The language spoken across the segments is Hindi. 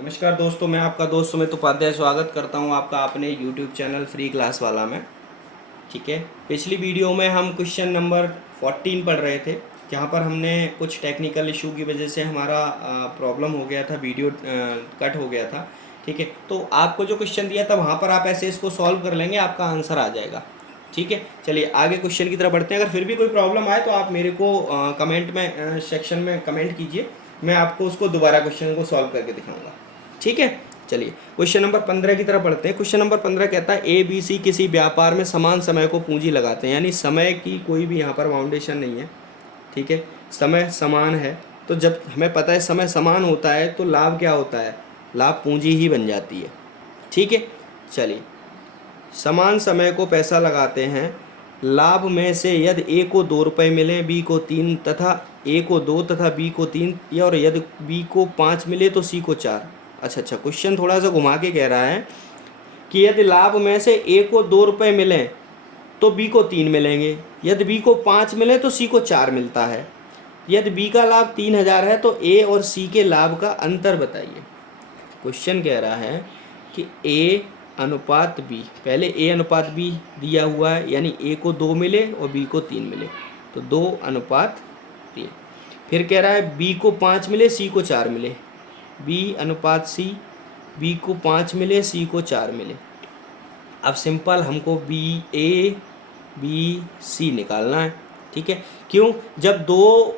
नमस्कार दोस्तों, मैं आपका दोस्त सुमित उपाध्याय स्वागत करता हूं आपका अपने YouTube चैनल फ्री क्लास वाला में। ठीक है, पिछली वीडियो में हम क्वेश्चन नंबर 14 पढ़ रहे थे, जहां पर हमने कुछ टेक्निकल इशू की वजह से हमारा प्रॉब्लम हो गया था, वीडियो कट हो गया था। ठीक है, तो आपको जो क्वेश्चन दिया था वहाँ पर आप ऐसे इसको सॉल्व कर लेंगे, आपका आंसर आ जाएगा। ठीक है, चलिए आगे क्वेश्चन की तरफ बढ़ते हैं। अगर फिर भी कोई प्रॉब्लम आए तो आप मेरे को कमेंट में सेक्शन में कमेंट कीजिए, मैं आपको उसको दोबारा क्वेश्चन को सॉल्व करके दिखाऊंगा। ठीक है, चलिए क्वेश्चन नंबर 15 की तरफ बढ़ते हैं। क्वेश्चन नंबर 15 कहता है ए बी सी किसी व्यापार में समान समय को पूंजी लगाते हैं, यानी समय की कोई भी यहाँ पर बाउंडेशन नहीं है। ठीक है, समय समान है, तो जब हमें पता है समय समान होता है तो लाभ क्या होता है, लाभ पूंजी ही बन जाती है। ठीक है, चलिए समान समय को पैसा लगाते हैं, लाभ में से यदि ए को 2 रुपये मिले, बी को 3 तथा ए को 2 तथा बी को 3, या और यदि बी को 5 मिले तो सी को 4। अच्छा, क्वेश्चन थोड़ा सा घुमा के कह रहा है कि यदि लाभ में से ए को 2 रुपये मिले तो बी को 3 मिलेंगे, यदि बी को 5 मिले तो सी को 4 मिलता है। यदि बी का लाभ 3000 है तो ए और सी के लाभ का अंतर बताइए। क्वेश्चन कह रहा है कि ए अनुपात बी, पहले ए अनुपात बी दिया हुआ है, यानी ए को 2 मिले और बी को 3 मिले, तो 2:3। फिर कह रहा है बी को 5 मिले, सी को 4 मिले, बी अनुपात सी, बी को 5 मिले, सी को 4 मिले। अब सिंपल हमको बी ए बी सी निकालना है। ठीक है, क्यों, जब दो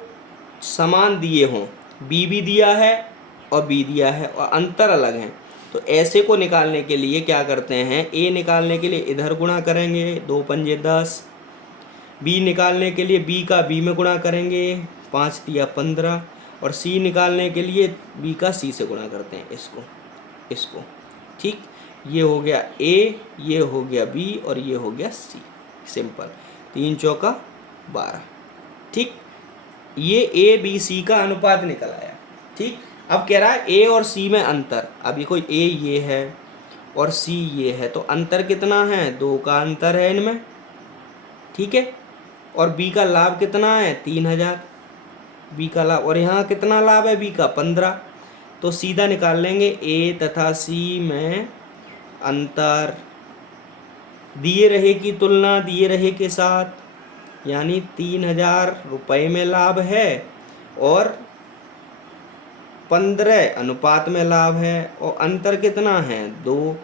समान दिए हों, बी भी दिया है और बी दिया है और अंतर अलग है, तो ऐसे को निकालने के लिए क्या करते हैं, ए निकालने के लिए इधर गुणा करेंगे, 2 पंजे 10। बी निकालने के लिए बी का बी में गुणा करेंगे, 5 तिया 15। और सी निकालने के लिए बी का सी से गुणा करते हैं, इसको। ठीक, ये हो गया ए, ये हो गया बी और ये हो गया सी। सिंपल, 3 चौका 12। ठीक, ये ए बी सी का अनुपात निकल आया। ठीक, अब कह रहा है ए और सी में अंतर। अब ये कोई ए ये है और सी ये है, तो अंतर कितना है, 2 का अंतर है इनमें। ठीक है, और बी का लाभ कितना है, 3000 बी का लाभ, और यहाँ कितना लाभ है, बी का 15। तो सीधा निकाल लेंगे ए तथा सी में अंतर, दिए रहे की तुलना दिए रहे के साथ, यानी 3000 रुपये में लाभ है और 15 अनुपात में लाभ है, और अंतर कितना है, 2।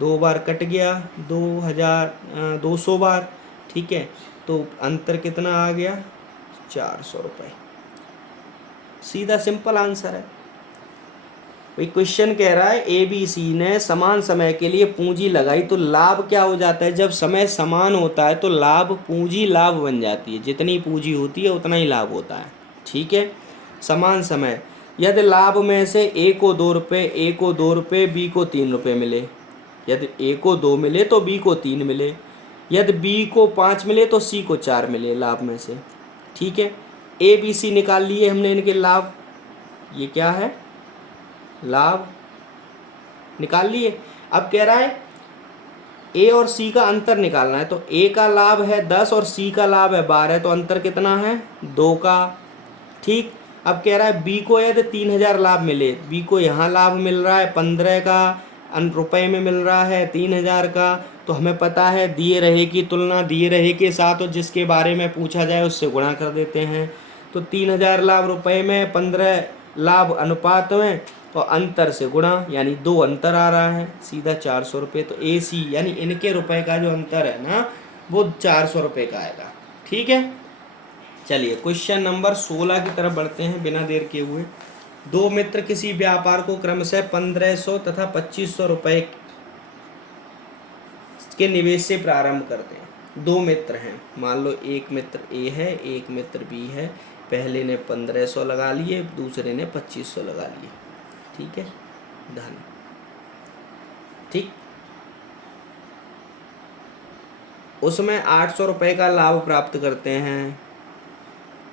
2 बार कट गया, 200 बार। ठीक है, तो अंतर कितना आ गया, 400 रुपये। सीधा सिंपल आंसर है। भाई क्वेश्चन कह रहा है ए बी सी ने समान समय के लिए पूंजी लगाई, तो लाभ क्या हो जाता है, जब समय समान होता है तो लाभ पूंजी लाभ बन जाती है, जितनी पूंजी होती है उतना ही लाभ होता है। ठीक है, समान समय, यदि लाभ में से ए को 2 रुपये, ए को 2 रुपये, बी को 3 रुपये मिले, यदि ए को 2 मिले तो बी को 3 मिले, यदि बी को 5 मिले तो सी को 4 मिले लाभ में से। ठीक है, ए बी सी निकाल लिए हमने इनके लाभ, ये क्या है, लाभ निकाल लिए। अब कह रहा है ए और सी का अंतर निकालना है, तो ए का लाभ है 10 और सी का लाभ है 12, तो अंतर कितना है, 2 का। ठीक, अब कह रहा है बी को यदि 3000 लाभ मिले, बी को यहाँ लाभ मिल रहा है 15 का, रुपये में मिल रहा है 3000 का, तो हमें पता है दिए रहे की तुलना दिए रहे के साथ और जिसके बारे में पूछा जाए उससे गुणा कर देते हैं। तो 3000 लाभ रुपये में, 15 लाभ अनुपात में, और अंतर से गुणा, यानी 2 अंतर आ रहा है, सीधा 400 रुपये। तो ए सी यानी इनके रुपए का जो अंतर है ना, वो 400 रुपये का आएगा। ठीक है, चलिए क्वेश्चन नंबर 16 की तरफ बढ़ते हैं बिना देर किए हुए। दो मित्र किसी व्यापार को क्रमशः 1500 तथा 2500 रुपये के निवेश से प्रारंभ करते हैं। दो मित्र हैं, मान लो एक मित्र ए है, एक मित्र बी है। पहले ने 1500 लगा लिए, दूसरे ने 2500 लगा लिए। ठीक है, धन। ठीक, उसमें 800 रुपये का लाभ प्राप्त करते हैं,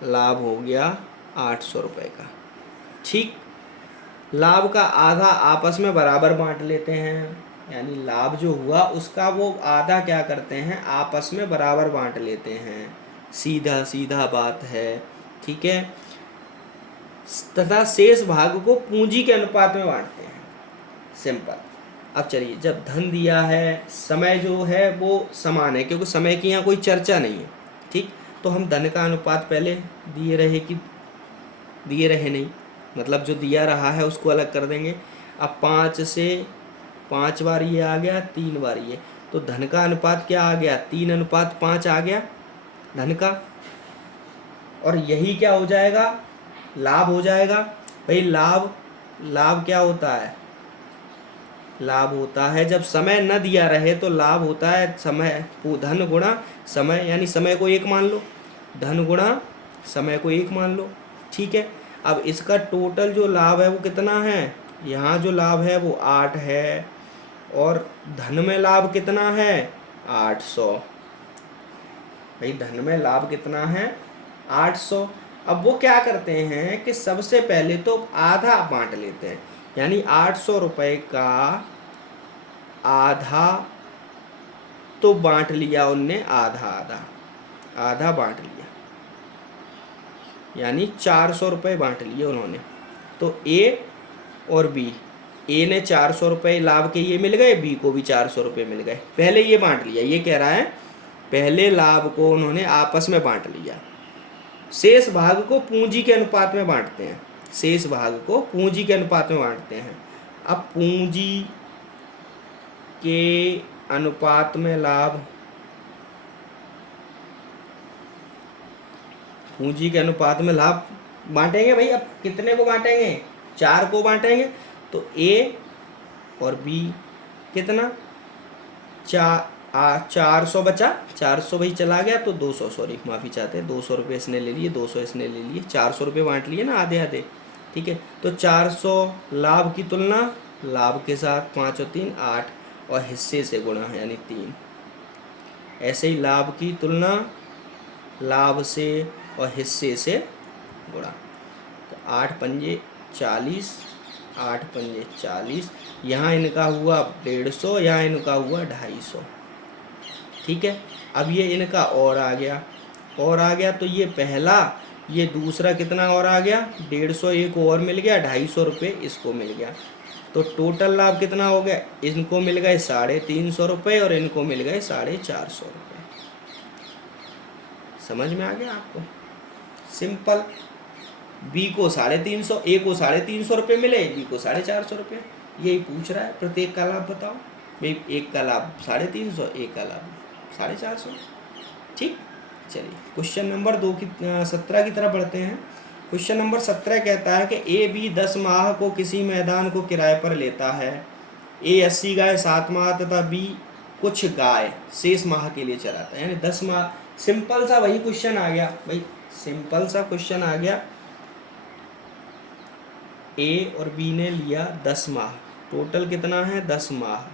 लाभ हो गया 800 रुपये का। ठीक, लाभ का आधा आपस में बराबर बांट लेते हैं, यानी लाभ जो हुआ उसका वो आधा क्या करते हैं, आपस में बराबर बांट लेते हैं। सीधा सीधा बात है। ठीक है, तथा शेष भाग को पूंजी के अनुपात में बांटते हैं। सिंपल। अब चलिए, जब धन दिया है, समय जो है वो समान है क्योंकि समय की यहाँ कोई चर्चा नहीं है, ठीक। तो हम धन का अनुपात पहले दिए रहे नहीं, मतलब जो दिया रहा है उसको अलग कर देंगे। अब 5 से 5 बार ये आ गया, 3 बार ये, तो धन का अनुपात क्या आ गया, 3:5 आ गया धन का। और यही क्या हो जाएगा, लाभ हो जाएगा। भाई लाभ क्या होता है, लाभ होता है जब समय न दिया रहे तो लाभ होता है समय, धन गुणा समय, यानी समय को 1 मान लो, धन गुणा समय को 1 मान लो, ठीक है। अब इसका टोटल जो लाभ है वो कितना है, यहाँ जो लाभ है वो 8 है और धन में लाभ कितना है 800। भाई धन में लाभ कितना है 800। अब वो क्या करते हैं कि सबसे पहले तो आधा बांट लेते हैं, यानी 800 रुपये का आधा तो बांट लिया उनने, आधा बांट लिया, यानी 400 रुपये बांट लिए उन्होंने। तो ए और बी, ए ने 400 रुपये लाभ के ये मिल गए, बी को भी 400 रुपये मिल गए। पहले ये बांट लिया, ये कह रहा है पहले लाभ को उन्होंने आपस में बांट लिया। शेष भाग को पूंजी के अनुपात में बांटते हैं, शेष भाग को पूंजी के अनुपात में बांटते हैं। अब पूंजी के अनुपात में लाभ, पूंजी के अनुपात में लाभ बांटेंगे। भाई अब कितने को बांटेंगे, 4 को बांटेंगे। तो ए और बी कितना 400 बचा, 400 भाई चला गया तो 200, सॉरी माफ़ी चाहते हैं, 200 रुपये इसने ले लिए, 200 इसने ले लिए, 400 रुपये बांट लिए ना आधे आधे, ठीक है। तो 400 लाभ की तुलना लाभ के साथ, 5 और 3 8, और हिस्से से गुणा है यानी 3। ऐसे ही लाभ की तुलना लाभ से और हिस्से से गुणा, तो 8 पंजे 40, 8 पंजे 40, यहाँ इनका हुआ 150, यहाँ इनका हुआ 250, ठीक है। अब ये इनका और आ गया, तो ये पहला, ये दूसरा कितना और आ गया 150, एक और मिल गया, 250 रुपये इसको मिल गया। तो टोटल लाभ कितना हो गया, इनको मिल गए 350 रुपये और इनको मिल गए 450 रुपये। समझ में आ गया आपको, सिंपल। बी को 350, ए को 350 रुपये मिले, बी को 450 रुपये, यही पूछ रहा है। प्रत्येक का लाभ बताओ भाई, एक का लाभ 350, एक का लाभ 450, ठीक। चलिए क्वेश्चन नंबर 17 की तरफ बढ़ते हैं। क्वेश्चन नंबर 17 कहता है कि ए बी 10 माह को किसी मैदान को किराए पर लेता है। ए 80 गाय 7 माह तथा बी कुछ गाय शेष माह के लिए चलाता है, यानी 10 माह। सिंपल सा वही क्वेश्चन आ गया भाई, सिंपल सा क्वेश्चन आ गया। ए और बी ने लिया 10 माह, टोटल कितना है 10 माह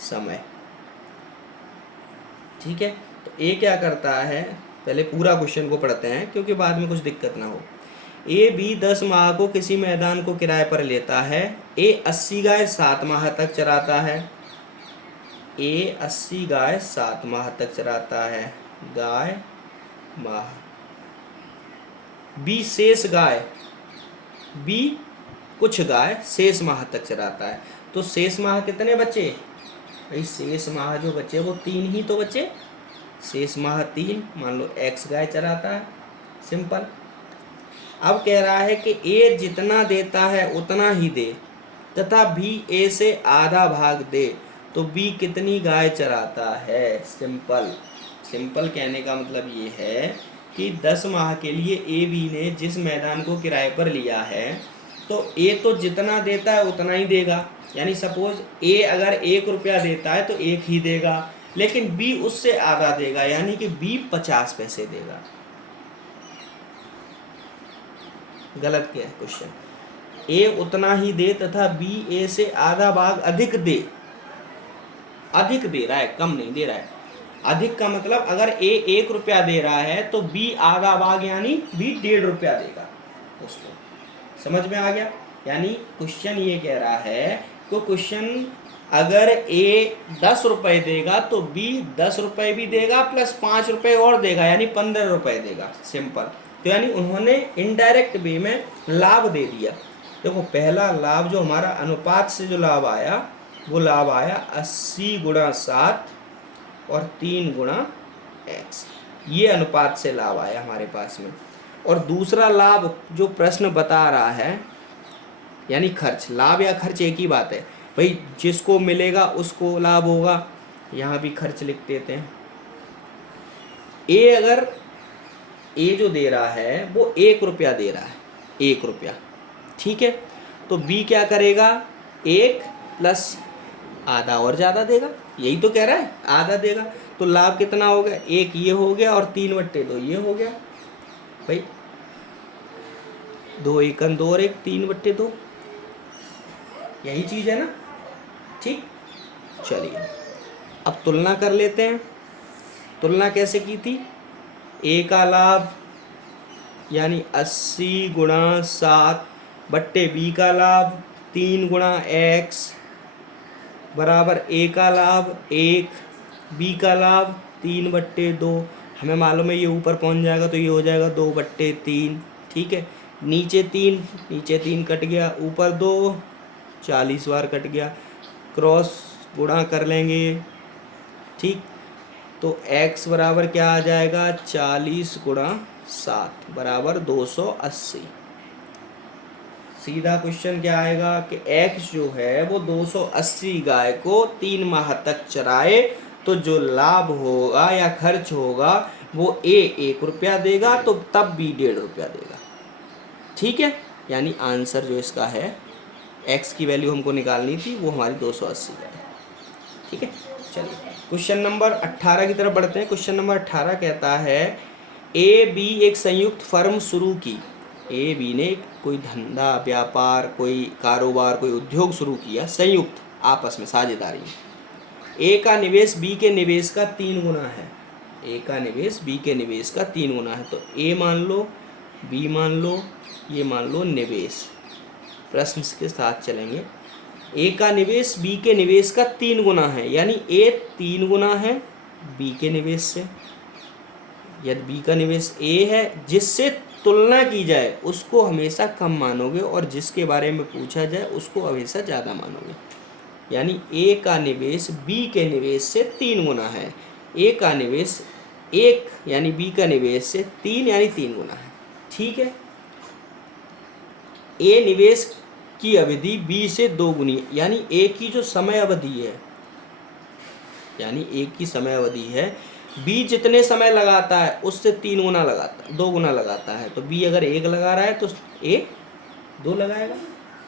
समय, ठीक है। तो ए क्या करता है, पहले पूरा क्वेश्चन को पढ़ते हैं क्योंकि बाद में कुछ दिक्कत ना हो। ए बी 10 माह को किसी मैदान को किराए पर लेता है। ए 80 गाय 7 माह तक चराता है, ए 80 गाय 7 माह तक चराता है, गाय माह। बी शेष गाय, बी कुछ गाय शेष माह तक चराता है। तो शेष माह कितने बचे भाई, शेष माह जो बचे वो 3 ही तो बचे, शेष माह 3, मान लो एक्स गाय चराता है, सिंपल। अब कह रहा है कि ए जितना देता है उतना ही दे तथा बी ए से आधा भाग दे, तो बी कितनी गाय चराता है। सिंपल, सिंपल कहने का मतलब ये है कि 10 माह के लिए ए बी ने जिस मैदान को किराए पर लिया है, तो ए तो जितना देता है उतना ही देगा, यानी सपोज ए अगर 1 रुपया देता है तो 1 ही देगा, लेकिन बी उससे आधा देगा, यानी कि बी 50 पैसे देगा। गलत क्या है क्वेश्चन, ए उतना ही दे तथा बी ए से आधा भाग अधिक दे, अधिक दे रहा है, कम नहीं दे रहा है। अधिक का मतलब अगर ए 1 रुपया दे रहा है तो बी आधा भाग यानी बी 1.5 रुपया देगा उसको। समझ में आ गया, यानी क्वेश्चन ये कह रहा है कि क्वेश्चन अगर ए 10 रुपये देगा तो बी 10 रुपये भी देगा प्लस 5 रुपये और देगा, यानी 15 रुपये देगा, सिंपल। तो यानी उन्होंने इनडायरेक्ट वे में लाभ दे दिया। देखो पहला लाभ जो हमारा अनुपात से जो लाभ आया वो लाभ आया 80 गुणा 7 और 3 गुणा x, ये अनुपात से लाभ आया हमारे पास में। और दूसरा लाभ जो प्रश्न बता रहा है यानी खर्च, लाभ या खर्च एक ही बात है भाई, जिसको मिलेगा उसको लाभ होगा, यहाँ भी खर्च लिख देते हैं। अगर ए जो दे रहा है वो 1 रुपया दे रहा है, 1 रुपया, ठीक है, तो बी क्या करेगा, 1 प्लस आधा और ज़्यादा देगा, यही तो कह रहा है, आधा देगा। तो लाभ कितना हो गया, 1 ये हो गया और 3/2 ये हो गया भाई, 2 एकन 2 और 1 3/2, यही चीज़ है ना, ठीक। चलिए अब तुलना कर लेते हैं। तुलना कैसे की थी, ए का लाभ यानी 80 गुणा 7 बट्टे बी का लाभ 3 गुणा x बराबर ए का लाभ 1, बी का लाभ 3/2। हमें मालूम है ये ऊपर पहुंच जाएगा तो ये हो जाएगा 2/3, ठीक है। नीचे 3 कट गया, ऊपर 2 40 बार कट गया, क्रॉस गुणा कर लेंगे, ठीक। तो x बराबर क्या आ जाएगा, 40 गुणा 7 बराबर 280। सीधा क्वेश्चन क्या आएगा कि x जो है वो 280 गाय को 3 माह तक चराए तो जो लाभ होगा या खर्च होगा वो a 1 रुपया देगा तो तब b 1.5 रुपया देगा, ठीक है। यानी आंसर जो इसका है, x की वैल्यू हमको निकालनी थी, वो हमारी 280 है, ठीक है। चलिए क्वेश्चन नंबर 18 की तरफ बढ़ते हैं। क्वेश्चन नंबर 18 कहता है ए बी एक संयुक्त फर्म शुरू की, ए बी ने कोई धंधा व्यापार कोई कारोबार कोई उद्योग शुरू किया, संयुक्त आपस में साझेदारी। ए का निवेश बी के निवेश का 3 गुना है, ए का निवेश बी के निवेश का 3 गुना है। तो ए मान लो, बी मान लो, ये मान लो निवेश। प्रश्न के साथ चलेंगे। ए का निवेश बी के निवेश का 3 गुना है, यानी ए 3 गुना है बी के निवेश से। यदि बी का निवेश ए है, जिससे तुलना की जाए उसको हमेशा कम मानोगे और जिसके बारे में पूछा जाए उसको हमेशा ज़्यादा मानोगे। यानी ए का निवेश बी के निवेश से 3 गुना है, ए का निवेश 1 यानी बी का निवेश से 3 यानी 3 गुना है, ठीक है। ए निवेश की अवधि बी से 2 गुनी, यानी ए की जो समय अवधि है, यानी ए की समय अवधि है, बी जितने समय लगाता है उससे 3 गुना लगाता है, 2 गुना लगाता है। तो बी अगर 1 लगा रहा है तो ए 2 लगाएगा,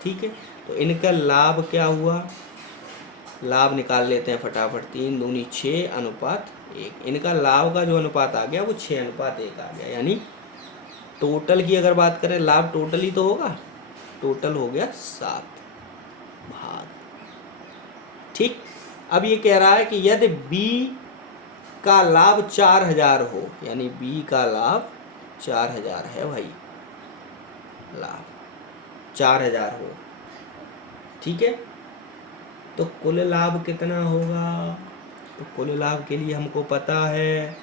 ठीक है। तो इनका लाभ क्या हुआ, लाभ निकाल लेते हैं फटाफट, 3 दूनी 6 अनुपात 1। इनका लाभ का जो अनुपात आ गया वो 6:1 आ गया। यानी टोटल की अगर बात करें, लाभ टोटल ही तो होगा, टोटल हो गया 7 भाग, ठीक। अब ये कह रहा है कि यदि बी का लाभ 4000 हो, यानी बी का लाभ 4000 है भाई, लाभ 4000 हो, ठीक है, तो कुल लाभ कितना होगा। तो कुल लाभ के लिए हमको पता है,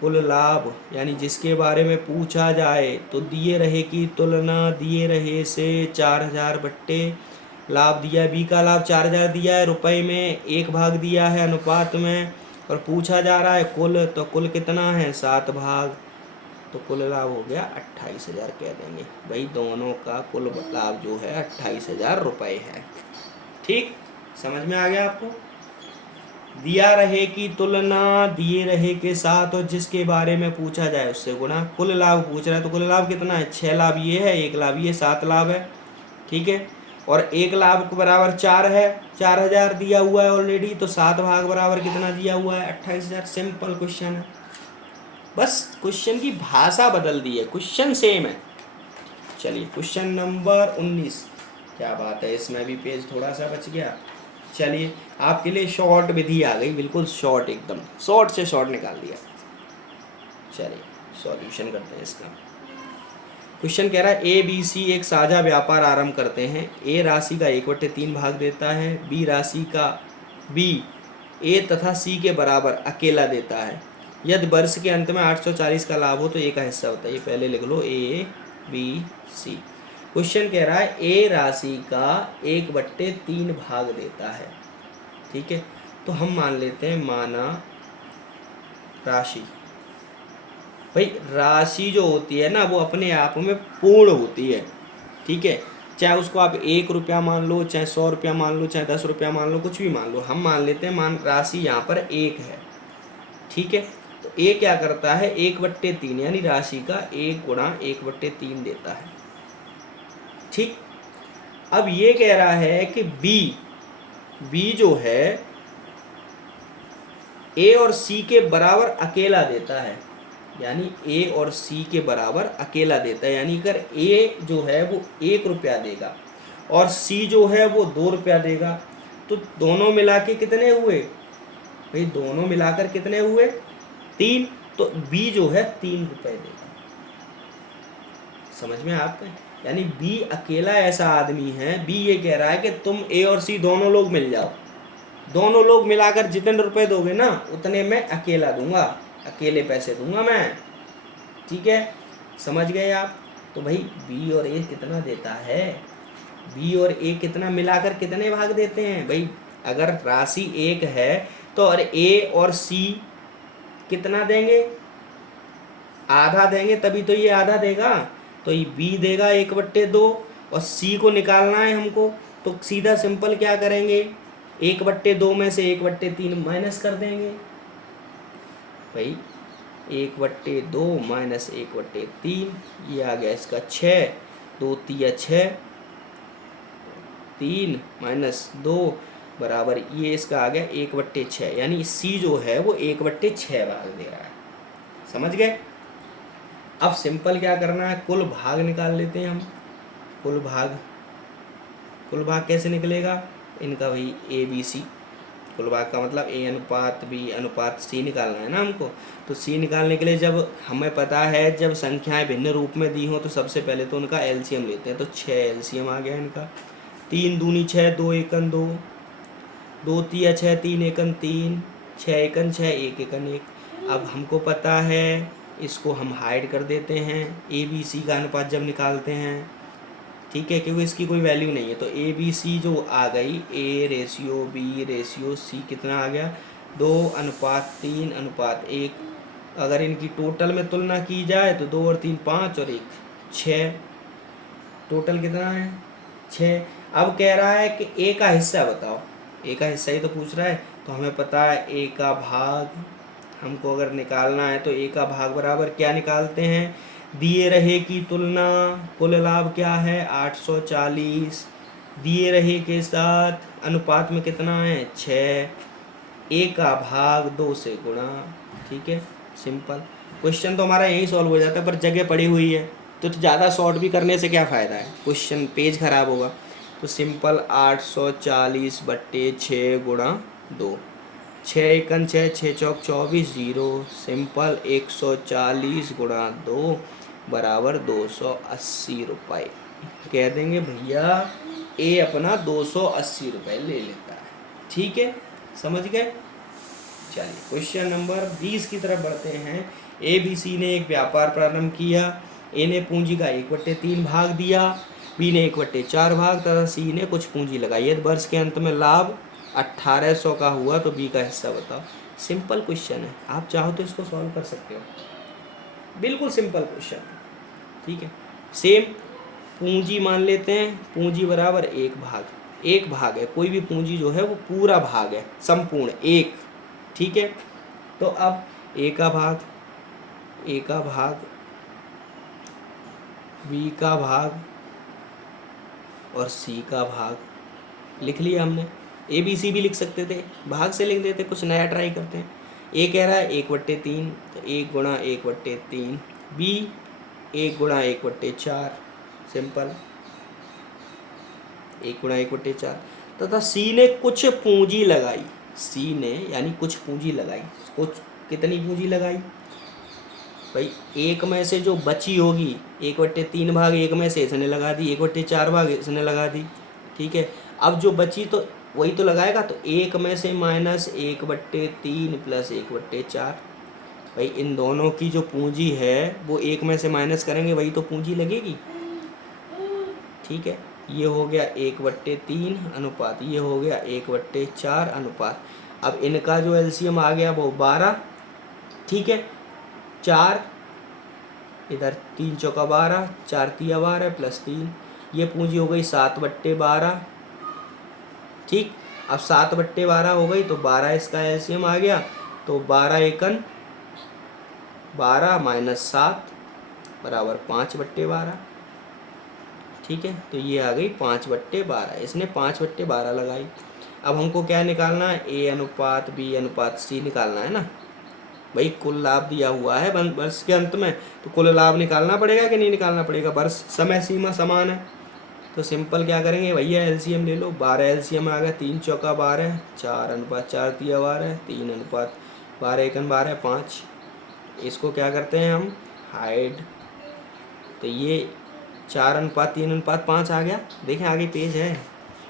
कुल लाभ यानी जिसके बारे में पूछा जाए तो दिए रहे की तुलना, दिए रहे से 4000 बट्टे लाभ दिया, बी का लाभ 4000 दिया है रुपए में, 1 भाग दिया है अनुपात में, और पूछा जा रहा है कुल, तो कुल कितना है 7 भाग, तो कुल लाभ हो गया 28,000 कह देंगे भाई। दोनों का कुल लाभ जो है 28,000 रुपये है, ठीक। समझ में आ गया आपको। दिया रहे की तुलना, दिए रहे के साथ और जिसके बारे में पूछा जाए उससे गुणा, कुल लाभ पूछ रहा है तो कुल लाभ कितना है, 6 लाभ ये है, 1 लाभ ये, 7 लाभ है, ठीक है। और 1 लाभ के बराबर 4 है, 4000 दिया हुआ है ऑलरेडी, तो 7 भाग बराबर कितना दिया हुआ है 28,000। सिंपल क्वेश्चन है, बस क्वेश्चन की भाषा बदल दी है, क्वेश्चन सेम है। चलिए क्वेश्चन नंबर 19, क्या बात है, इसमें भी पेज थोड़ा सा बच गया। चलिए आपके लिए शॉर्ट विधि आ गई, बिल्कुल शॉर्ट, एकदम शॉर्ट से शॉर्ट निकाल दिया। चलिए सॉल्यूशन करते हैं इसका। क्वेश्चन कह रहा है ए बी सी एक साझा व्यापार आरंभ करते हैं। ए राशि का 1/3 भाग देता है, बी राशि का बी ए तथा सी के बराबर अकेला देता है। यदि वर्ष के अंत में 840 का लाभ हो तो ए का हिस्सा होता है। ये पहले लिख लो, ए बी सी। क्वेश्चन कह रहा है ए राशि का 1/3 भाग देता है। ठीक है, तो हम मान लेते हैं माना राशि। भाई राशि जो होती है ना वो अपने आप में पूर्ण होती है। ठीक है, चाहे उसको आप 1 रुपया मान लो, चाहे 100 रुपया मान लो, चाहे 10 रुपया मान लो, कुछ भी मान लो। हम मान लेते हैं मान राशि यहाँ पर 1 है। ठीक है, तो ए क्या करता है, 1/3 यानी राशि का 1 गुणा 1/3 देता है। ठीक, अब ये कह रहा है कि बी जो है ए और सी के बराबर अकेला देता है, यानी ए और सी के बराबर अकेला देता है। यानी अगर ए जो है वो 1 रुपया देगा और सी जो है वो 2 रुपया देगा, तो दोनों मिला के कितने हुए भाई, दोनों मिलाकर कितने हुए, 3। तो बी जो है 3 रुपये देगा। समझ में आपको, यानी बी अकेला ऐसा आदमी है। बी ये कह रहा है कि तुम ए और सी दोनों लोग मिल जाओ, दोनों लोग मिलाकर जितने रुपए दोगे ना उतने मैं अकेला दूंगा, अकेले पैसे दूंगा मैं। ठीक है, समझ गए आप। तो भाई बी और ए कितना देता है, बी और ए कितना मिलाकर कितने भाग देते हैं भाई। अगर राशि 1 है तो और ए और सी कितना देंगे, आधा देंगे, तभी तो ये आधा देगा। तो ये बी देगा 1/2 और सी को निकालना है हमको, तो सीधा सिंपल क्या करेंगे, 1/2 में से 1/3 माइनस कर देंगे भाई। 1/2 माइनस 1/3, ये आ गया इसका 6, 2 तिया 6, 3 माइनस 2 बराबर ये इसका आ गया 1/6। यानी सी जो है वो 1/6 भाग दे रहा है। समझ गए। अब सिंपल क्या करना है, कुल भाग निकाल लेते हैं हम। कुल भाग कैसे निकलेगा इनका भाई, ए बी सी। कुल भाग का मतलब ए अनुपात बी अनुपात सी निकालना है ना हमको। तो सी निकालने के लिए जब हमें पता है जब संख्याएं भिन्न रूप में दी हों तो सबसे पहले तो उनका एलसीएम लेते हैं। तो 6 एलसीएम आ गया इनका, 3 दूनी 6, 2 एकन 2, 2 तिया 6, 3 एकन 3, 6 एकन 6, 1 एकन 1। अब हमको पता है इसको हम हाइड कर देते हैं, ए बी सी का अनुपात जब निकालते हैं। ठीक है, क्योंकि इसकी कोई वैल्यू नहीं है। तो ए बी सी जो आ गई, A ratio B ratio C कितना आ गया, 2:3:1। अगर इनकी टोटल में तुलना की जाए तो 2 और 3 5 और 1 6, टोटल कितना है 6। अब कह रहा है कि ए का हिस्सा बताओ, ए का हिस्सा ही तो पूछ रहा है। तो हमें पता है ए का भाग हमको अगर निकालना है तो ए का भाग बराबर क्या निकालते हैं, दिए रहे की तुलना, कुल लाभ क्या है 840, दिए रहे के साथ अनुपात में कितना है 6, ए का भाग 2 से गुणा। ठीक है, सिंपल क्वेश्चन तो हमारा यही सॉल्व हो जाता है, पर जगह पड़ी हुई है तो ज़्यादा शॉर्ट भी करने से क्या फ़ायदा है, क्वेश्चन पेज खराब होगा। तो सिंपल 840/6 गुणा 2, 6 एकन 6, 6 चौक 24, 0। सिंपल 140 गुणा 2 बराबर 280 रुपये। कह देंगे भैया ए अपना 280 रुपये ले लेता है। ठीक है, समझ गए। चलिए क्वेश्चन नंबर 20 की तरफ बढ़ते हैं। ए बी सी ने एक व्यापार प्रारंभ किया। ए ने पूंजी का 1/3 भाग दिया, बी ने 1/4 भाग तथा सी ने कुछ पूंजी लगाई। यदि वर्ष के अंत में लाभ 1800 का हुआ तो बी का हिस्सा बताओ। सिंपल क्वेश्चन है, आप चाहो तो इसको सॉल्व कर सकते हो, बिल्कुल सिंपल क्वेश्चन। ठीक है, सेम पूंजी मान लेते हैं, पूंजी बराबर 1 भाग, 1 भाग है, कोई भी पूंजी जो है वो पूरा भाग है, संपूर्ण 1। ठीक है, तो अब ए का भाग बी का भाग और सी का भाग लिख लिया हमने। ए बी सी भी लिख सकते थे, भाग से लिख देते, कुछ नया ट्राई करते हैं। ए कह रहा है 1/3, तो 1 गुणा 1/3, बी 1 गुणा 1/4, सिंपल 1 गुणा 1/4। तथा सी ने कुछ पूंजी लगाई, सी ने यानी कुछ पूंजी लगाई, कुछ कितनी पूंजी लगाई भाई, 1 में से जो बची होगी 1/3 भाग 1 में से इसने लगा दी, 1/4 भाग इसने लगा दी। ठीक है, अब जो बची तो वही तो लगाएगा, तो 1 में से -1/3 + 1/4, भाई इन दोनों की जो पूंजी है वो एक में से माइनस करेंगे, वही तो पूंजी लगेगी। ठीक है, ये हो गया 1/3 अनुपात, ये हो गया 1/4 अनुपात। अब इनका जो एलसीएम आ गया वो 12। ठीक है, 4 इधर, 3 चौका 12, 4 तिया 12 +3, ये पूंजी हो गई 7/12। ठीक, अब 7/12 हो गई तो 12 इसका एलसीएम आ गया, तो 12 एकन 12 -7 बराबर 5/12। ठीक है, तो ये आ गई 5/12, इसने 5/12 लगाई। अब हमको क्या निकालना है, ए अनुपात बी अनुपात सी निकालना है ना। भाई कुल लाभ दिया हुआ है वर्ष के अंत में, तो कुल लाभ निकालना पड़ेगा कि नहीं निकालना पड़ेगा, वर्ष समय सीमा समान है। तो सिंपल क्या करेंगे भैया, एलसीएम ले लो। 12 एलसीएम आ गया, 3 चौका 12, 4/4 तिया 12, 3/12 एकन 12 5। इसको क्या करते हैं हम, हाइड, तो ये 4/3/5 आ गया। देखें आगे पेज है,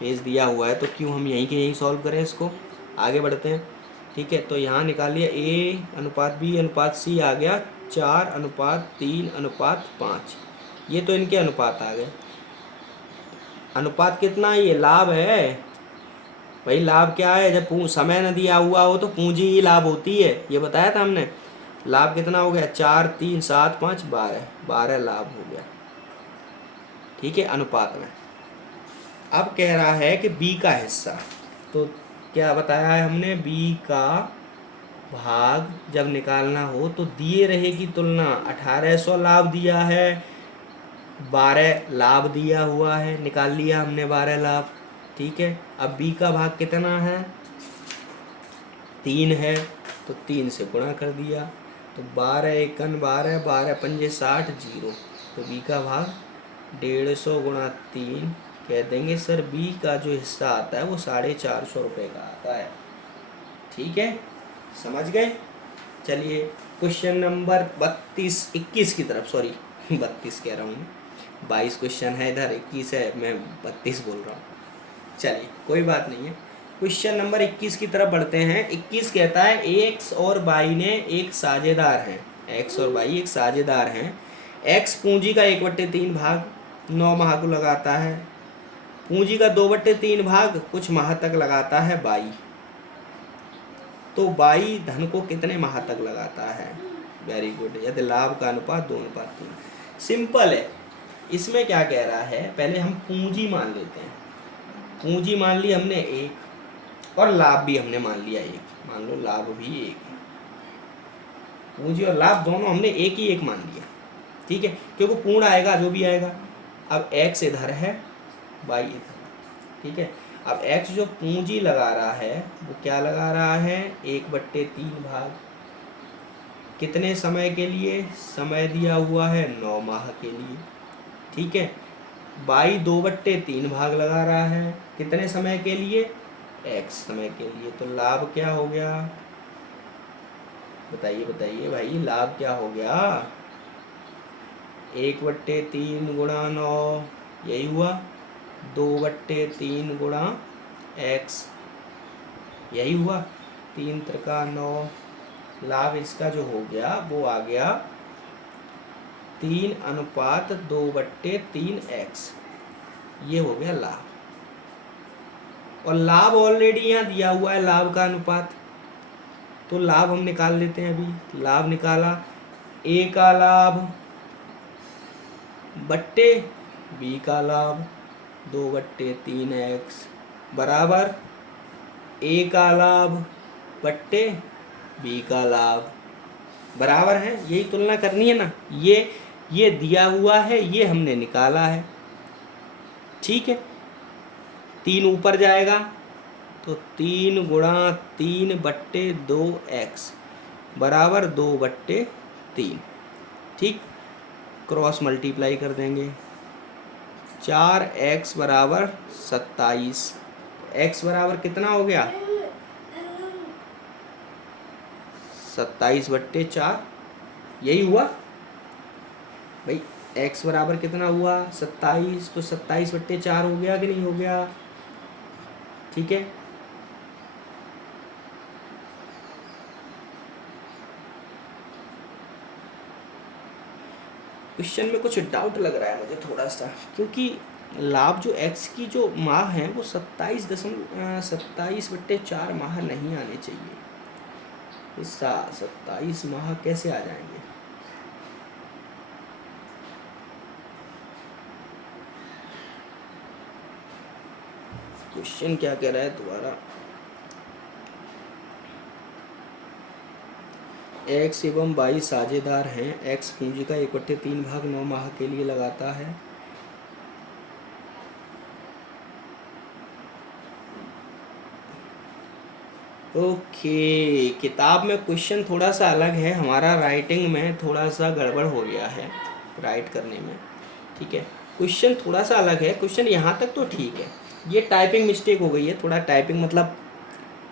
पेज दिया हुआ है, तो क्यों हम यहीं के यहीं सॉल्व करें इसको, आगे बढ़ते हैं। ठीक है, तो यहाँ निकाल लिया ए अनुपात बी अनुपात सी आ गया 4/3/5। ये तो इनके अनुपात आ गए। अनुपात कितना है, ये लाभ है भाई। लाभ क्या है, जब समय न दिया हुआ हो तो पूंजी ही लाभ होती है, ये बताया था हमने। लाभ कितना हो गया, 4 3 7 5 12, 12 लाभ हो गया। ठीक है, अनुपात में। अब कह रहा है कि बी का हिस्सा, तो क्या बताया है हमने, बी का भाग जब निकालना हो तो दिए रहेगी तुलना। 1800 लाभ दिया है, 12 लाभ दिया हुआ है, निकाल लिया हमने 12 लाभ। ठीक है, अब बी का भाग कितना है, 3 है, तो 3 से गुणा कर दिया, तो 12 एकन 12, 12 पंजे 60 0, तो बी का भाग 150 × 3 कह देंगे सर। बी का जो हिस्सा आता है वो 450 रुपये का आता है। ठीक है, समझ गए। चलिए क्वेश्चन नंबर 21 की तरफ, सॉरी 32 कह रहा हूँ, 22 क्वेश्चन है, इधर 21 है, मैं 32 बोल रहा हूँ। चलिए कोई बात नहीं है, क्वेश्चन नंबर 21 की तरफ बढ़ते हैं। 21 कहता है एक्स और वाई ने एक साझेदार हैं, एक्स और वाई एक साझेदार हैं। एक्स पूंजी का 1/3 भाग 9 माह को लगाता है, पूंजी का 2/3 भाग कुछ माह तक लगाता है वाई। तो वाई धन को कितने माह तक लगाता है, वेरी गुड। यदि लाभ का अनुपात 2:3। सिंपल है, इसमें क्या कह रहा है, पहले हम पूंजी मान लेते हैं। पूंजी मान ली हमने 1 और लाभ भी हमने मान लिया 1, मान लो लाभ भी 1 है। पूंजी और लाभ दोनों हमने एक ही एक मान लिया। ठीक है, क्योंकि पूर्ण आएगा जो भी आएगा। अब x इधर है, y इधर। ठीक है, अब x जो पूंजी लगा रहा है वो क्या लगा रहा है, 1/3 भाग कितने समय के लिए, समय दिया हुआ है 9 माह के लिए। ठीक है, y 2/3 भाग लगा रहा है कितने समय के लिए, x समय के लिए। तो लाभ क्या हो गया, बताइए बताइए भाई, लाभ क्या हो गया, 1/3 × 9 यही हुआ, 2/3 × x यही हुआ, 3 त्रिका 9। लाभ इसका जो हो गया वो आ गया 3:2/3 x, ये हो गया लाभ। और लाभ ऑलरेडी यहाँ दिया हुआ है, लाभ का अनुपात, तो लाभ हम निकाल लेते हैं। अभी लाभ निकाला, ए का लाभ बट्टे बी का लाभ 2/3 x बराबर ए का लाभ बट्टे बी का लाभ, बराबर है। यही तुलना करनी है ना, ये दिया हुआ है, ये हमने निकाला है। ठीक है, 3 ऊपर जाएगा तो 3 × 3/2x बराबर 2/3। ठीक, क्रॉस मल्टीप्लाई कर देंगे, 4x बराबर 27। x बराबर कितना हो गया, 27/4, यही हुआ भाई। x बराबर कितना हुआ 27, तो 27/4 हो गया कि नहीं हो गया। ठीक है, क्वेश्चन में कुछ डाउट लग रहा है मुझे थोड़ा सा, क्योंकि लाभ जो एक्स की जो माह है वो 27.4 माह नहीं आने चाहिए। इस 27 माह कैसे आ जाएंगे? क्वेश्चन क्या कह रहा है दोबारा? एक्स एवं वाई साझेदार हैं। एक्स पूंजी का 1/3 भाग 9 माह के लिए लगाता है। ओके, किताब में क्वेश्चन थोड़ा सा अलग है, हमारा राइटिंग में थोड़ा सा गड़बड़ हो गया है राइट करने में। ठीक है, क्वेश्चन थोड़ा सा अलग है। क्वेश्चन यहाँ तक तो ठीक है, ये टाइपिंग मिस्टेक हो गई है थोड़ा। टाइपिंग मतलब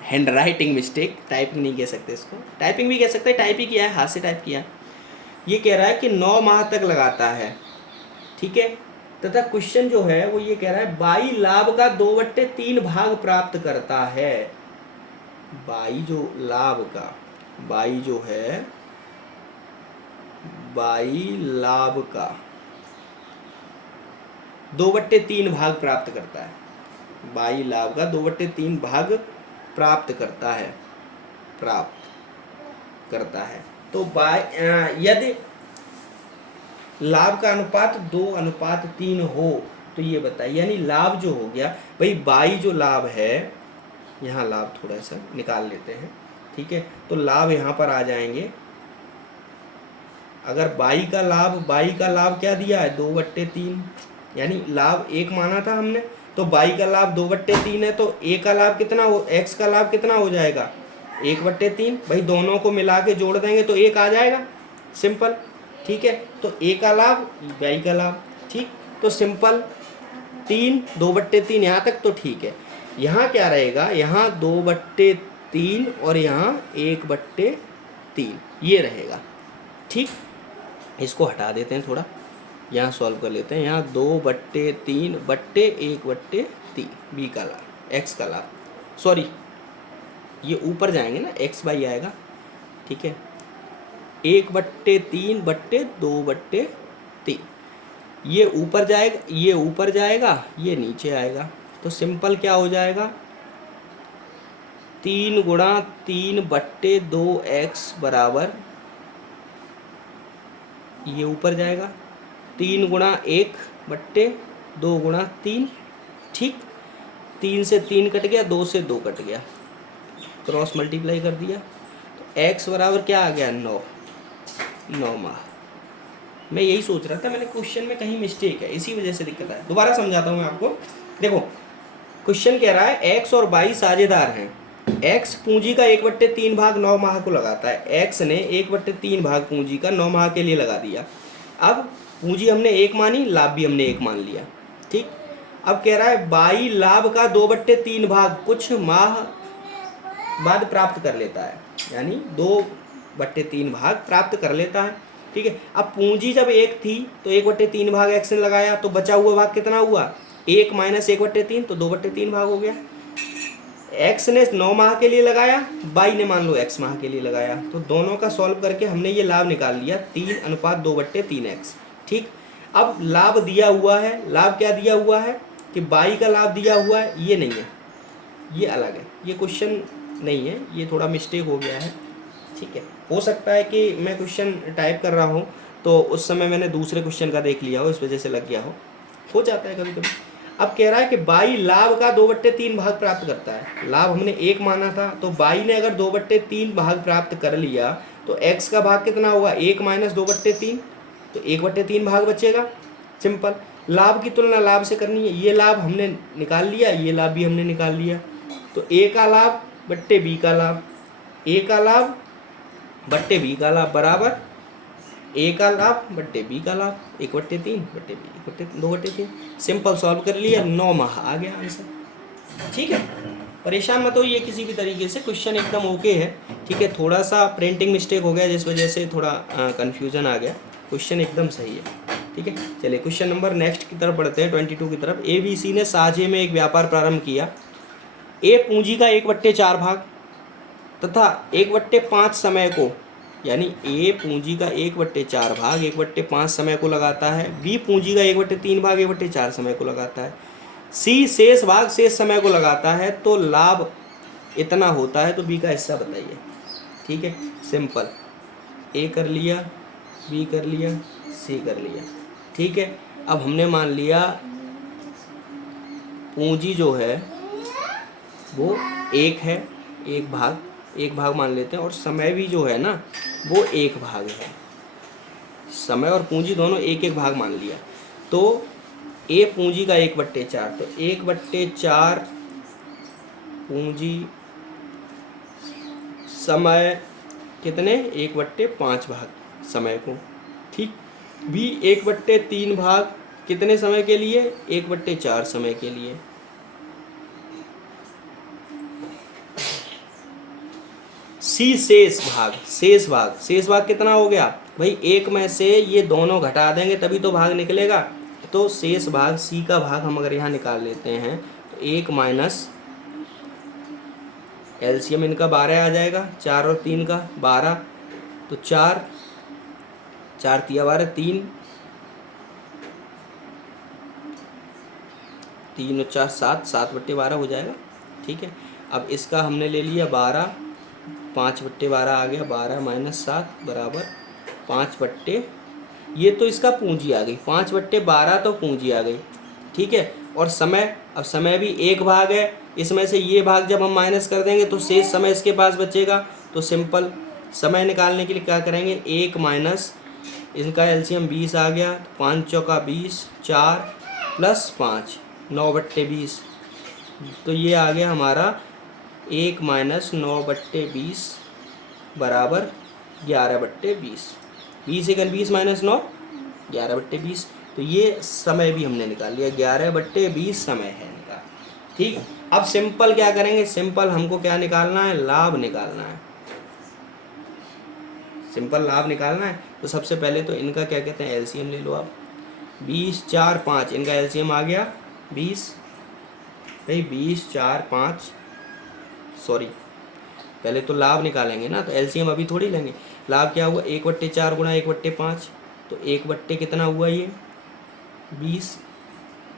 हैंड राइटिंग मिस्टेक, टाइपिंग नहीं कह सकते इसको, टाइपिंग भी कह सकते हैं, टाइप ही किया है, हाथ से टाइप किया। ये कह रहा है कि 9 माह तक लगाता है। ठीक है, तथा क्वेश्चन जो है वो ये कह रहा है बाई लाभ का 2/3 भाग प्राप्त करता है। बाई जो लाभ का, बाई जो है बाई लाभ का 2/3 भाग प्राप्त करता है। बाई लाभ का 2/3 भाग प्राप्त करता है, प्राप्त करता है। तो यदि लाभ का अनुपात 2:3 हो तो ये बताइए, यानी लाभ जो हो गया भाई, बाई जो लाभ है, यहाँ लाभ थोड़ा सा निकाल लेते हैं। ठीक है, तो लाभ यहाँ पर आ जाएंगे। अगर बाई का लाभ क्या दिया है? 2/3, यानी लाभ 1 माना था हमने, तो बाई का लाभ 2/3 है, तो ए का लाभ कितना हो, एक्स का लाभ कितना हो जाएगा? 1/3। भाई दोनों को मिला के जोड़ देंगे तो 1 आ जाएगा, सिंपल। ठीक है, तो ए का लाभ बाई का लाभ, ठीक। तो सिंपल 3 2/3 यहाँ तक तो ठीक है। यहाँ क्या रहेगा? यहाँ 2/3 और यहाँ 1/3 ये रहेगा। ठीक, इसको हटा देते हैं थोड़ा, यहाँ सॉल्व कर लेते हैं। यहाँ 2/3/1/3 बी का लाभ, एक्स का लाभ, सॉरी ये ऊपर जाएंगे ना, एक्स बाई आएगा। ठीक है, 1/3/2/3 ये ऊपर जाएगा, ये ऊपर जाएगा, ये नीचे आएगा। तो सिंपल क्या हो जाएगा? 3 गुणा 3/2x बराबर, ये ऊपर जाएगा 3 गुणा 1/2 गुणा 3। ठीक, 3 से 3 कट गया, 2 से 2 कट गया, क्रॉस मल्टीप्लाई कर दिया, तो x बराबर क्या आ गया? 9 माह। मैं यही सोच रहा था, मैंने क्वेश्चन में कहीं मिस्टेक है, इसी वजह से दिक्कत है। दोबारा समझाता हूँ मैं आपको। देखो, क्वेश्चन कह रहा है एक्स और वाई साझेदार हैं। एक्स पूंजी का 1/3 भाग 9 माह को लगाता है। एक्स ने 1/3 भाग पूंजी का 9 माह के लिए लगा दिया। अब पूंजी हमने 1 मानी, लाभ भी हमने 1 मान लिया। ठीक, अब कह रहा है बाई लाभ का 2/3 भाग कुछ माह बाद प्राप्त कर लेता है, यानी 2/3 भाग प्राप्त कर लेता है। ठीक है, अब पूंजी जब 1 थी तो 1/3 भाग एक्स ने लगाया, तो बचा हुआ भाग कितना हुआ? 1 माइनस 1/3, तो 2/3 भाग हो गया। एक्स ने 9 माह के लिए लगाया, बाई ने मान लो x माह के लिए लगाया, तो दोनों का सॉल्व करके हमने ये लाभ निकाल लिया 3:2/3x। ठीक, अब लाभ दिया हुआ है, लाभ क्या दिया हुआ है कि बाई का लाभ दिया हुआ है, ये नहीं है, ये अलग है, ये क्वेश्चन नहीं है, ये थोड़ा मिस्टेक हो गया है। ठीक है, हो सकता है कि मैं क्वेश्चन टाइप कर रहा हूँ तो उस समय मैंने दूसरे क्वेश्चन का देख लिया हो, इस वजह से लग गया हो जाता है कभी कभी। अब कह रहा है कि बाई लाभ का 2/3 भाग प्राप्त करता है। लाभ हमने 1 माना था, तो बाई ने अगर 2/3 भाग प्राप्त कर लिया तो x का भाग कितना होगा? 1 माइनस 2/3, तो 1/3 भाग बचेगा। सिंपल, लाभ की तुलना लाभ से करनी है, ये लाभ हमने निकाल लिया, ये लाभ भी हमने निकाल लिया, तो a का लाभ बट्टे b का लाभ, a का लाभ बट्टे b का लाभ बराबर a का लाभ बट्टे b का लाभ, 1/3 बट्टे b 2/3। सिंपल सॉल्व कर लिया, 9 माह आ गया आंसर। ठीक है, परेशान मत होइए किसी भी तरीके से, क्वेश्चन एकदम ओके है। ठीक है, थोड़ा सा प्रिंटिंग मिस्टेक हो गया जिस वजह से थोड़ा कन्फ्यूजन आ गया, क्वेश्चन एकदम सही है। ठीक है, चलिए क्वेश्चन नंबर नेक्स्ट की तरफ बढ़ते हैं, 22 की तरफ। ABC ने साझे में एक व्यापार प्रारंभ किया। ए पूंजी का 1/4 भाग तथा 1/5 समय को यानी ए पूंजी का 1/4 भाग 1/5 समय को लगाता है, बी पूंजी का 1/3 भाग 1/4 समय को लगाता है, सी शेष भाग शेष समय को लगाता है, तो लाभ इतना होता है, तो बी का हिस्सा बताइए। ठीक है, सिंपल, ए कर लिया, बी कर लिया, सी कर लिया। ठीक है, अब हमने मान लिया पूंजी जो है वो एक है, एक भाग मान लेते हैं, और समय भी जो है ना वो एक भाग है। समय और पूंजी दोनों एक एक भाग मान लिया, तो ए पूंजी का 1/4, तो 1/4 पूंजी समय कितने 1/5 भाग समय को। ठीक, बी 1/3 भाग कितने समय के लिए 1/4 समय के लिए। सी शेष भाग कितना हो गया भाई, एक में से ये दोनों घटा देंगे तभी तो भाग निकलेगा, तो शेष भाग सी का भाग हम अगर यहाँ निकाल लेते हैं तो 1 माइनस एलसीएम इनका 12 आ जाएगा, 4 और 3 का 12, तो 4 4 तिया 12, 3 3 और 4 7, 7/12 हो जाएगा। ठीक है, अब इसका हमने ले लिया 12, 5/12 आ गया, 12 माइनस 7 बराबर 5/, ये तो इसका पूंजी आ गई, 5/12 तो पूंजी आ गई। ठीक है, और समय, अब समय भी एक भाग है, इसमें से ये भाग जब हम माइनस कर देंगे तो शेष समय इसके पास बचेगा, तो सिंपल समय निकालने के लिए क्या करेंगे, 1 माइनस इनका एलसीएम 20 आ गया, 5 चौका 20, 4 प्लस 5 9/20, तो ये आ गया हमारा 1 माइनस 9/20 बराबर 11/20, 20 माइनस 9 11/20, तो ये समय भी हमने निकाल लिया, 11/20 समय है इनका। ठीक, अब सिंपल क्या करेंगे, सिंपल हमको क्या निकालना है, लाभ निकालना है, सिंपल लाभ निकालना है। तो सबसे पहले तो इनका क्या कहते हैं एलसीएम ले लो आप, 20 4 5, इनका एलसीएम आ गया 20, भाई 20 4 5, सॉरी पहले तो लाभ निकालेंगे ना, तो एलसीएम अभी थोड़ी लेंगे। लाभ क्या हुआ 1/4 गुणा 1/5, तो 1 कितना हुआ ये 20,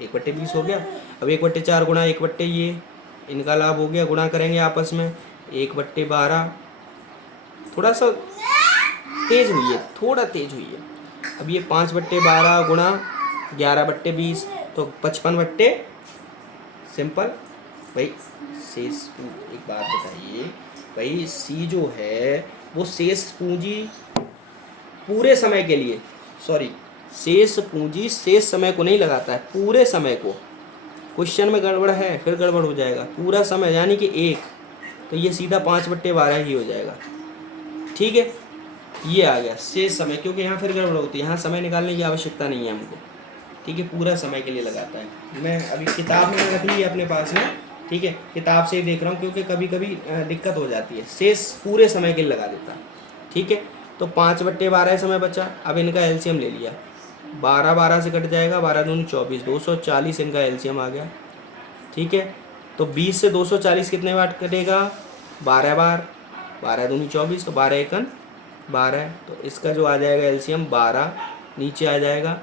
1/20 हो गया। अब 1/4 गुणा 1 ये इनका लाभ हो गया, गुणा करेंगे आपस में 1/12, थोड़ा सा तेज हुई है, थोड़ा तेज हुई है। अब ये 5/12 गुणा 11/20, तो 55 सिंपल। भाई शेष, एक बात बताइए भाई, सी जो है वो शेष पूंजी पूरे समय के लिए, सॉरी शेष पूंजी शेष समय को नहीं लगाता है, पूरे समय को। क्वेश्चन में गड़बड़ है, फिर गड़बड़ हो जाएगा, पूरा समय यानी कि 1, तो ये सीधा 5/12 ही हो जाएगा। ठीक है, ये आ गया शेष समय, क्योंकि यहाँ फिर गड़बड़ होती है, यहाँ समय निकालने की आवश्यकता नहीं है हमको। ठीक है, पूरा समय के लिए लगाता है। मैं अभी किताब में रख ली है अपने पास में, ठीक है, किताब से ही देख रहा हूँ, क्योंकि कभी कभी दिक्कत हो जाती है, शेष पूरे समय के लिए लगा देता है। ठीक है, तो 5/12 समय बचा, अब इनका एलसीएम ले लिया, 12 12 से कट जाएगा, 12 दूनी 24, 240 इनका एलसीएम आ गया। ठीक है, तो 20 से 240 कितने बार कटेगा, 12 बार, 12 दूनी 24, तो 12 एकन 12, तो इसका जो आ जाएगा एलसीएम 12, नीचे आ जाएगा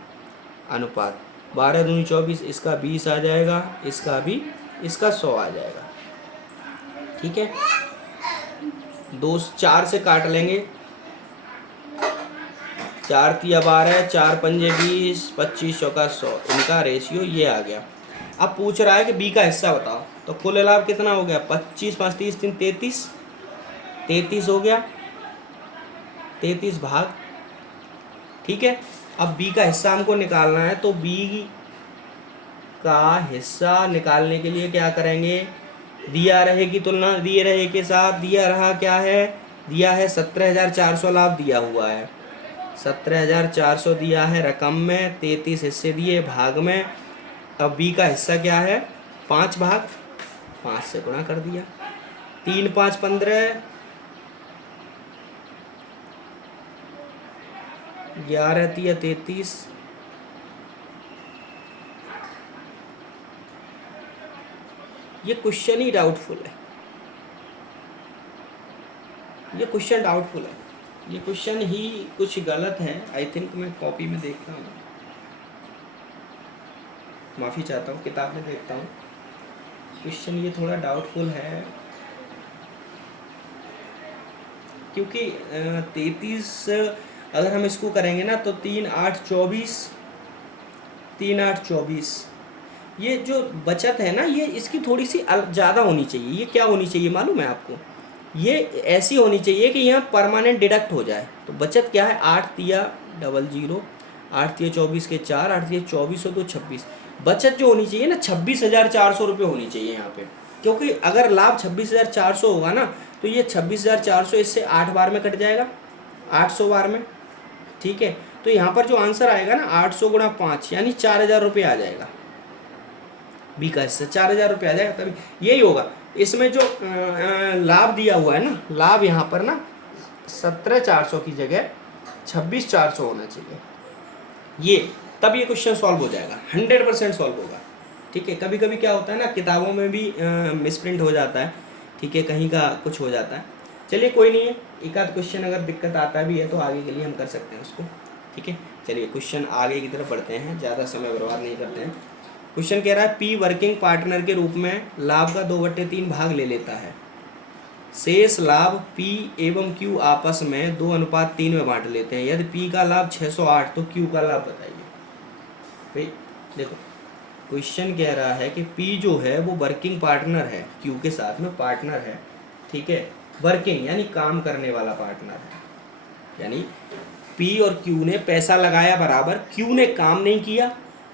अनुपात 12 दूनी 24, इसका 20 आ जाएगा, इसका भी, इसका 100 आ जाएगा। ठीक है, 2 4 से काट लेंगे, 4 तिया 12, 4 पंजे 20, 25 चौका 100, इनका रेशियो ये आ गया। अब पूछ रहा है कि बी का हिस्सा बताओ, तो कुल लाभ कितना हो गया, 25 5 30 3 33, 33 हो गया, 33 भाग। ठीक है, अब बी का हिस्सा हमको निकालना है, तो बी का हिस्सा निकालने के लिए क्या करेंगे, दिया रहे की तुलना दिए रहे के साथ, दिया रहा क्या है, दिया है 17,400 लाभ दिया हुआ है, 17,400 दिया है रकम में, 33 हिस्से दिए भाग में। अब बी का हिस्सा क्या है 5 भाग, 5 से गुणा कर दिया, 3 5 15, 11 तिया 33, ये क्वेश्चन ही डाउटफुल है, ये क्वेश्चन डाउटफुल है। ये क्वेश्चन ही कुछ गलत है आई थिंक। मैं कॉपी में देखता हूँ, माफ़ी चाहता हूँ, किताब में देखता हूँ। क्वेश्चन ये थोड़ा डाउटफुल है क्योंकि 33 अगर हम इसको करेंगे ना तो 3 8 24, 3 8 24, ये जो बचत है ना ये इसकी थोड़ी सी ज़्यादा होनी चाहिए। ये क्या होनी चाहिए मालूम है आपको? ये ऐसी होनी चाहिए कि यहाँ परमानेंट डिडक्ट हो जाए। तो बचत क्या है? 8 तिया 00, 8 तिया 24 के 4, 8 तिया 24 हो तो 26। बचत जो होनी चाहिए ना 26,400 रुपये होनी चाहिए यहाँ पे, क्योंकि अगर लाभ 26,400 होगा ना तो ये 26,400 इससे 8 बार में कट जाएगा, 800 बार में, ठीक है। तो यहाँ पर जो आंसर आएगा ना 800 गुणा 5 यानी 4,000 रुपये आ जाएगा। बी का हिस्सा 4,000 रुपये आ जाएगा, तभी यही होगा। इसमें जो लाभ दिया हुआ है ना, लाभ यहाँ पर ना 17,400 की जगह 26,400 होना चाहिए, ये तब ये क्वेश्चन सॉल्व हो जाएगा, 100% सॉल्व होगा, ठीक है। कभी कभी क्या होता है ना किताबों में भी मिसप्रिंट हो जाता है, ठीक है, कहीं का कुछ हो जाता है। चलिए कोई नहीं है, एक आध क्वेश्चन अगर दिक्कत आता भी है तो आगे के लिए हम कर सकते हैं उसको, ठीक है। चलिए क्वेश्चन आगे की तरफ बढ़ते हैं, ज़्यादा समय बर्बाद नहीं करते हैं। क्वेश्चन कह रहा है पी वर्किंग पार्टनर के रूप में लाभ का 2/3 भाग ले लेता है। शेष लाभ पी एवं क्यू आपस में 2:3 में बांट लेते हैं। यदि पी का लाभ 608 तो क्यू का लाभ बताइए। भाई देखो क्वेश्चन कह रहा है कि पी जो है वो वर्किंग पार्टनर है, क्यू के साथ में पार्टनर है, ठीक है। वर्किंग यानी काम करने वाला पार्टनर है, यानी पी और क्यू ने पैसा लगाया बराबर, क्यू ने काम नहीं किया,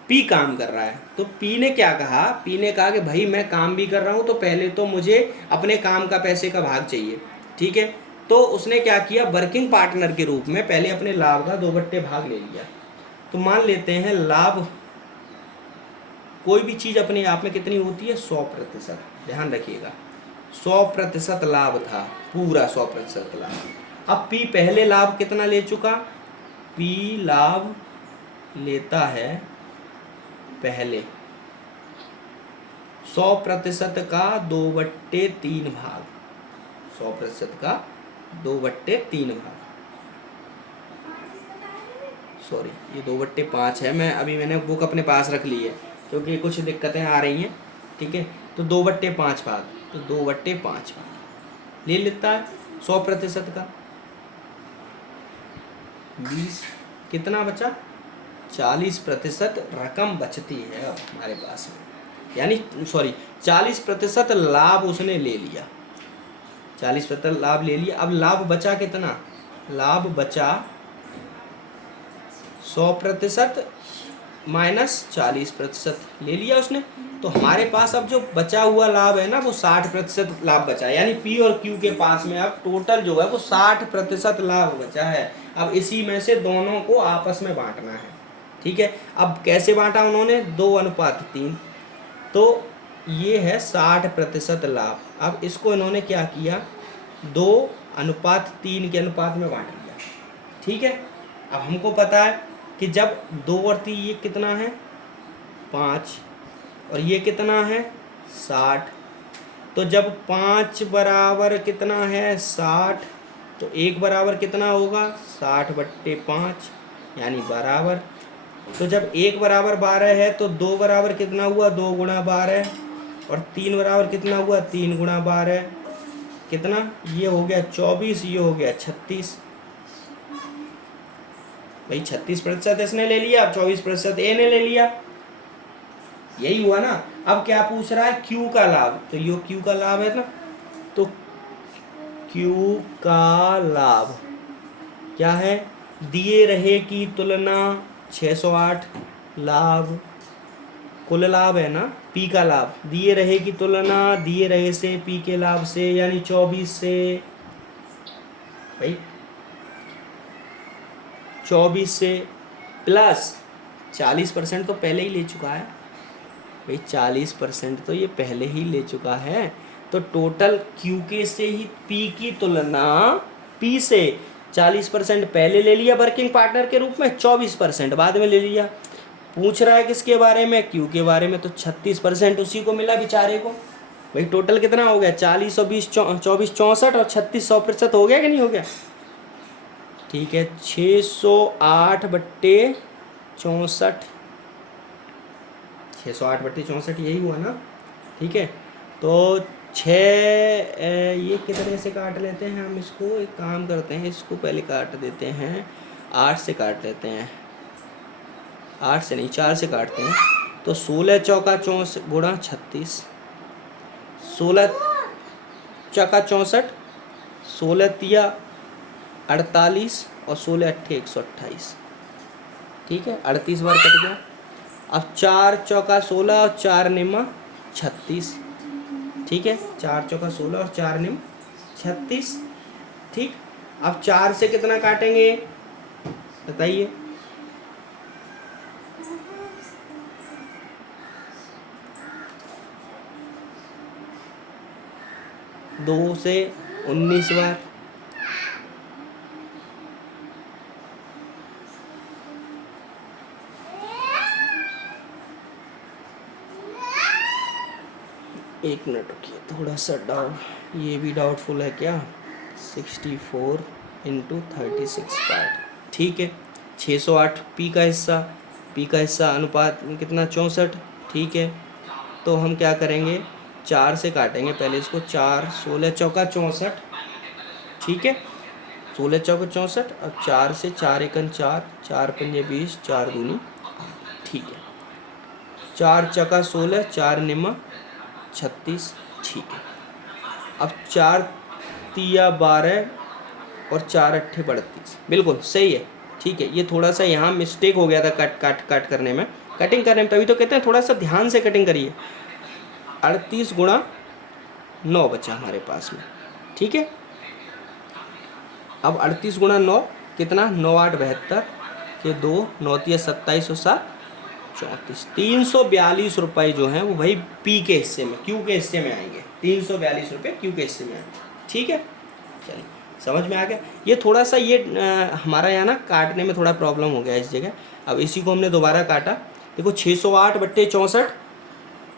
पी काम कर रहा है। तो पी ने क्या कहा? पी ने कहा कि भाई मैं काम भी कर रहा हूँ तो पहले तो मुझे अपने काम का पैसे का भाग चाहिए, ठीक है। तो उसने क्या किया? वर्किंग पार्टनर के रूप में पहले अपने लाभ का 2/3 भाग ले लिया। तो मान लेते हैं लाभ, कोई भी चीज़ अपने आप में कितनी होती है? 100%। ध्यान रखिएगा 100% लाभ था, पूरा 100% लाभ। अब पी पहले लाभ कितना ले चुका? पी लाभ लेता है पहले 100% का 2/3 भाग, 100% का 2/3 भाग, सॉरी ये 2/5 है। मैंने बुक अपने पास रख ली है क्योंकि कुछ दिक्कतें आ रही हैं, ठीक है। तो 2/5 भाग, तो 2/5 भाग ले लेता है 100% का। 20 कितना बचा? 40% रकम बचती है अब हमारे पास में, यानी सॉरी 40% लाभ उसने ले लिया, 40% लाभ ले लिया। अब लाभ बचा कितना? लाभ बचा 100% माइनस 40% ले लिया उसने। तो हमारे पास अब जो बचा हुआ लाभ है ना वो 60% लाभ बचा है, यानी पी और क्यू के पास में अब टोटल जो है वो 60% लाभ बचा है। अब इसी में से दोनों को आपस में बांटना है, ठीक है। अब कैसे बांटा उन्होंने? 2:3। तो ये है 60% लाभ। अब इसको इन्होंने क्या किया? 2:3 के अनुपात में बांट लिया, ठीक है। अब हमको पता है कि जब 2 और 3 ये कितना है? 5 और ये कितना है? 60। तो जब 5 बराबर कितना है? 60, तो 1 बराबर कितना होगा? 60/5 यानी बराबर। तो जब 1 बराबर 12 है तो 2 बराबर कितना हुआ? 2 गुणा 12, और 3 बराबर कितना हुआ? 3 गुणा 12, कितना? ये हो गया 24, ये हो गया 36। भाई 36% इसने ले लिया, 24% ए ने ले लिया, यही हुआ ना। अब क्या पूछ रहा है? क्यू का लाभ। तो ये क्यू का लाभ है ना, तो क्यू का लाभ क्या है? दिए रहे की तुलना 608 लाभ, कुल लाभ है ना, पी का लाभ, दिए रहे की तुलना दिए रहे से पी के लाभ से, यानी 24 से। भाई 24 से प्लस 40% तो पहले ही ले चुका है भाई, 40% तो ये पहले ही ले चुका है। तो टोटल क्यू के से ही पी की तुलना पी से 40% पहले ले लिया वर्किंग पार्टनर के रूप में, 24% बाद में ले लिया। पूछ रहा है किसके बारे में? क्यू के बारे में। तो 36% उसी को मिला बेचारे को। भाई टोटल कितना हो गया? 40 और 20 24 64 और 36 100% हो गया कि नहीं हो गया? ठीक है, 608/64, 608/64 यही हुआ ना, ठीक है। तो ये कितने से काट लेते हैं हम इसको, एक काम करते हैं, इसको पहले काट देते हैं, 8 से काट लेते हैं, 8 से नहीं 4 से काटते हैं। तो 16 चौका 64 गुणा 36, 16 चौका 64, 16 तिया 48 और 16 अट्ठे 128, ठीक है, 38 बार कट गया। अब 4 चौका 16 और 4 निमा 36, ठीक है, 4 चौका 16 और 4 निम 36, ठीक। अब 4 से कितना काटेंगे बताइए, 2 से 19 बार, एक मिनट रुकिए, थोड़ा सा डाउट, ये भी डाउटफुल है क्या, 64 × 36 पार्ट, ठीक है। 608 पी का हिस्सा, पी का हिस्सा अनुपात में कितना 64, ठीक है। तो हम क्या करेंगे, 4 से काटेंगे पहले इसको, 4 16 चौका 64, ठीक है, 16 चौका 64, अब 4 से 4 एकन 4, 4 पंजे 20, 4 दूनी, ठीक है, 4 चौका 16, 4 निमा 36, ठीक है। अब 4 तिया 12 और 4 अट्ठे 32, बिल्कुल सही है, ठीक है। ये थोड़ा सा यहाँ मिस्टेक हो गया था कट करने में, कटिंग करने में, तभी तो कहते हैं थोड़ा सा ध्यान से कटिंग करिए। 38 गुणा 9 बचा हमारे पास में, ठीक है। अब 38 गुणा 9 कितना, 9 8 72 के 2, 9 तिया 27 और 7 34, 342 रुपये जो हैं वो भाई पी के हिस्से में, क्यू के हिस्से में आएंगे, 342 रुपये क्यू के हिस्से में आएंगे, ठीक है। चलिए समझ में आ गया। ये थोड़ा सा ये हमारा यहाँ ना काटने में थोड़ा प्रॉब्लम हो गया इस जगह। अब इसी को हमने दोबारा काटा, देखो 608/64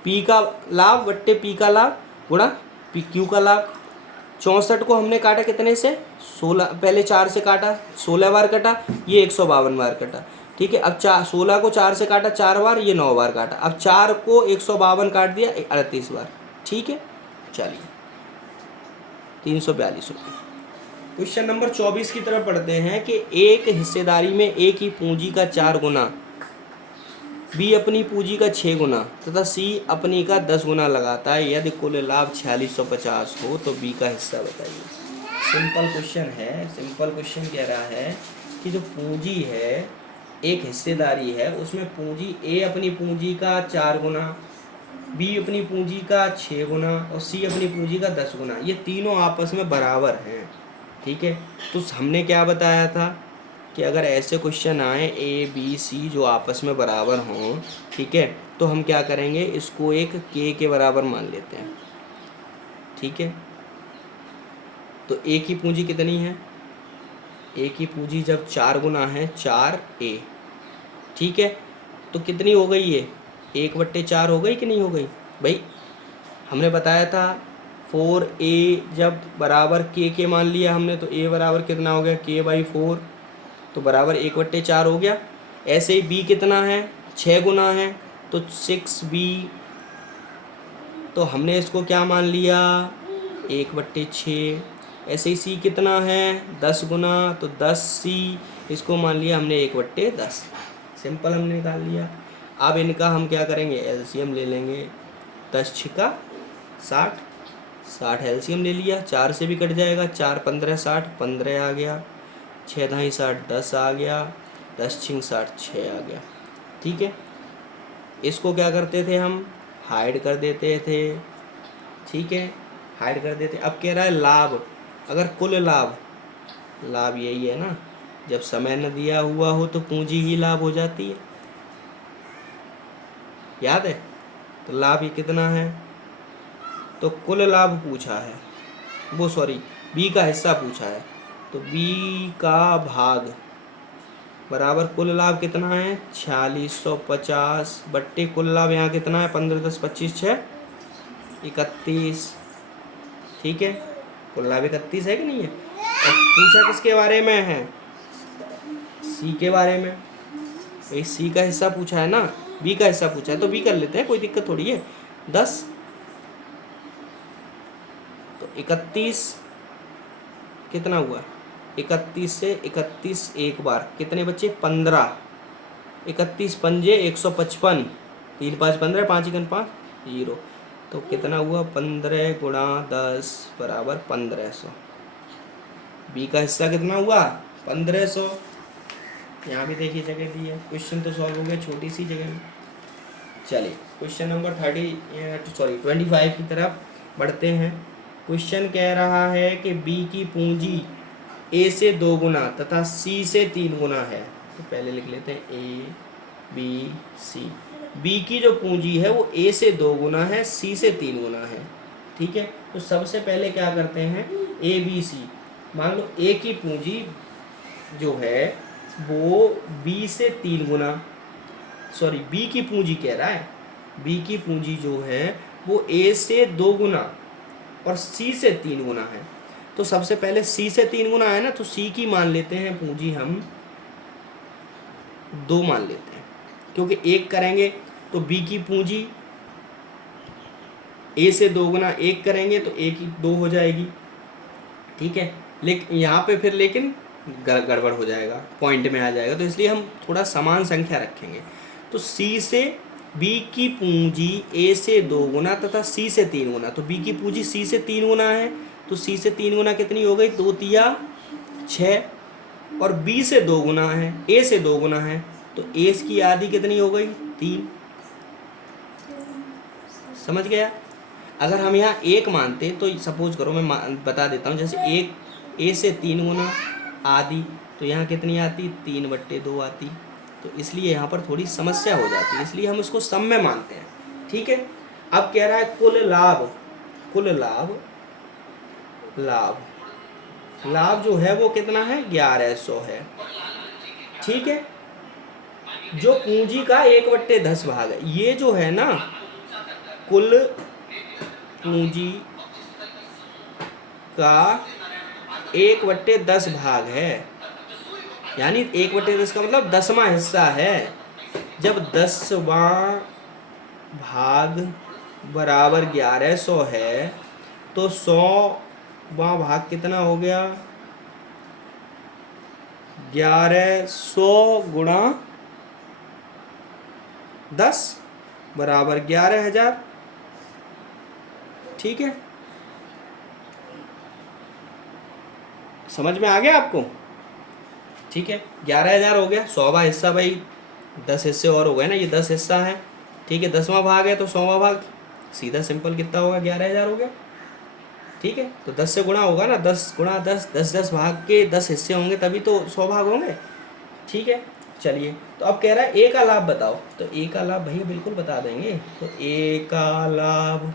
पी का लाभ बट्टे पी का लाभ गुणा पी क्यू का लाभ। 64 को हमने काटा कितने से, 16, पहले 4 से काटा, 16 बार कटा, ये 152 बार कटा, ठीक है। अब 16 को 4 से काटा 4 बार, ये 9 बार काटा, अब 4 को 152 काट दिया 38 बार, ठीक है। चलिए 342 रुपये। क्वेश्चन नंबर 24 की तरफ पढ़ते हैं कि एक हिस्सेदारी में ए की पूंजी का 4 गुना, बी अपनी पूंजी का 6 गुना तथा सी अपनी का 10 गुना लगाता है, यदि कुल लाभ 4650 हो तो बी का हिस्सा बताइए। सिंपल क्वेश्चन है, सिंपल क्वेश्चन कह रहा है कि जो पूंजी है, एक हिस्सेदारी है, उसमें पूंजी ए अपनी पूंजी का 4 गुना, बी अपनी पूंजी का 6 गुना और सी अपनी पूंजी का 10 गुना, ये तीनों आपस में बराबर हैं, ठीक है। तो हमने क्या बताया था कि अगर ऐसे क्वेश्चन आए ए बी सी जो आपस में बराबर हों, ठीक है, तो हम क्या करेंगे, इसको एक के बराबर मान लेते हैं, ठीक है। तो ए की पूंजी कितनी है, ए की पूंजी जब 4 गुना है 4A, ठीक है, तो कितनी हो गई ये 1/4 हो गई कि नहीं हो गई भाई। हमने बताया था 4A जब बराबर के मान लिया हमने, तो A बराबर कितना हो गया, k/4, तो बराबर 1/4 हो गया। ऐसे ही B कितना है, 6 गुना है, तो 6B, तो हमने इसको क्या मान लिया 1/6। ऐसे ही C कितना है 10 गुना, तो 10C, इसको मान लिया हमने 1/10, सिंपल हमने निकाल लिया। अब इनका हम क्या करेंगे, एलसीएम ले लेंगे, 10 छिका 60, 60 एलसीएम ले लिया, 4 से भी कट जाएगा, 4 15 60, 15 आ गया, 6 ढाई 60, 10 आ गया, 10 छिंग 60, 6 आ गया, ठीक है। इसको क्या करते थे हम, हाइड कर देते थे, ठीक है, हाइड कर देते। अब कह रहा है लाभ, अगर कुल लाभ, लाभ यही है ना, जब समय न दिया हुआ हो तो पूंजी ही लाभ हो जाती है, याद है। तो लाभ ये कितना है, तो कुल लाभ पूछा है, वो सॉरी बी का हिस्सा पूछा है, तो बी का भाग बराबर कुल लाभ कितना है 4650 बट्टे कुल लाभ यहाँ कितना है 15 10 25 6 31, ठीक है, कुल लाभ 31 है कि नहीं है। और पूछा किसके बारे में है, सी के बारे में, भाई सी का हिस्सा पूछा है ना, बी का हिस्सा पूछा है तो बी कर लेते हैं, कोई दिक्कत थोड़ी है। 10 तो 31 कितना हुआ, 31 से 31 एक बार कितने बच्चे 15, 31 पंजे 155, 3 5 15, 5 1 5 0, तो कितना हुआ 15 गुणा 10 बराबर 1500। बी का हिस्सा कितना हुआ 1500। यहाँ भी देखिए जगह दी है, क्वेश्चन तो सॉल्व हो गया छोटी सी जगह में। चलिए क्वेश्चन नंबर 25 की तरफ बढ़ते हैं। क्वेश्चन कह रहा है कि बी की पूंजी ए से 2 गुना तथा सी से 3 गुना है। तो पहले लिख लेते हैं ए बी सी। बी की जो पूंजी है वो ए से 2 गुना है, सी से 3 गुना है। ठीक है, तो सबसे पहले क्या करते हैं, ए बी सी। मान लो ए की पूंजी जो है वो बी से 3 गुना, सॉरी बी की पूंजी कह रहा है, बी की पूंजी जो है वो ए से 2 गुना और सी से 3 गुना है। तो सबसे पहले सी से 3 गुना है ना, तो सी की मान लेते हैं पूंजी हम 2 मान लेते हैं, क्योंकि एक करेंगे तो बी की पूंजी ए से 2 गुना 1 करेंगे तो ए की 2 हो जाएगी। ठीक है, लेकिन यहाँ पे फिर लेकिन गड़बड़ हो जाएगा, पॉइंट में आ जाएगा, तो इसलिए हम थोड़ा समान संख्या रखेंगे। तो सी से बी की पूंजी ए से 2 गुना तथा सी से 3 गुना, तो बी की पूंजी सी से 3 गुना है, तो सी से 3 गुना कितनी हो गई 2 तिया 6, और बी से 2 गुना है, ए से 2 गुना है, तो ए की आधी कितनी हो गई 3। समझ गया। अगर हम यहाँ 1 मानते तो सपोज करो मैं बता देता हूँ, जैसे एक ए से 3 गुना आधी, तो यहाँ कितनी आती 3/2 आती, तो इसलिए यहाँ पर थोड़ी समस्या हो जाती है, इसलिए हम इसको सम में मानते हैं। ठीक है, अब कह रहा है कुल लाभ, कुल लाभ, लाभ जो है वो कितना है 1100 है। ठीक है, जो पूंजी का 1/10 भाग है, ये जो है ना कुल पूंजी का 1/10 भाग है, यानी 1/10 का मतलब 10वां हिस्सा है। जब 10वां भाग बराबर 1100 है तो 100वां भाग कितना हो गया 1100 गुणा 10 बराबर 11,000। ठीक है, समझ में आ गया आपको। ठीक है, 11,000 हो गया, 100वां हिस्सा भाई 10 हिस्से और हो गए ना, ये 10 हिस्सा है। ठीक है, 10वां भाग है तो 100वां भाग सीधा सिंपल कितना होगा 11,000 हो गया। ठीक है, तो 10 से गुणा होगा ना, 10 गुणा 10, 10 भाग के 10 हिस्से होंगे तभी तो 100 भाग होंगे। ठीक है, चलिए तो अब कह रहा है ए का लाभ बताओ, तो ए का लाभ भैया बिल्कुल बता देंगे। तो ए का लाभ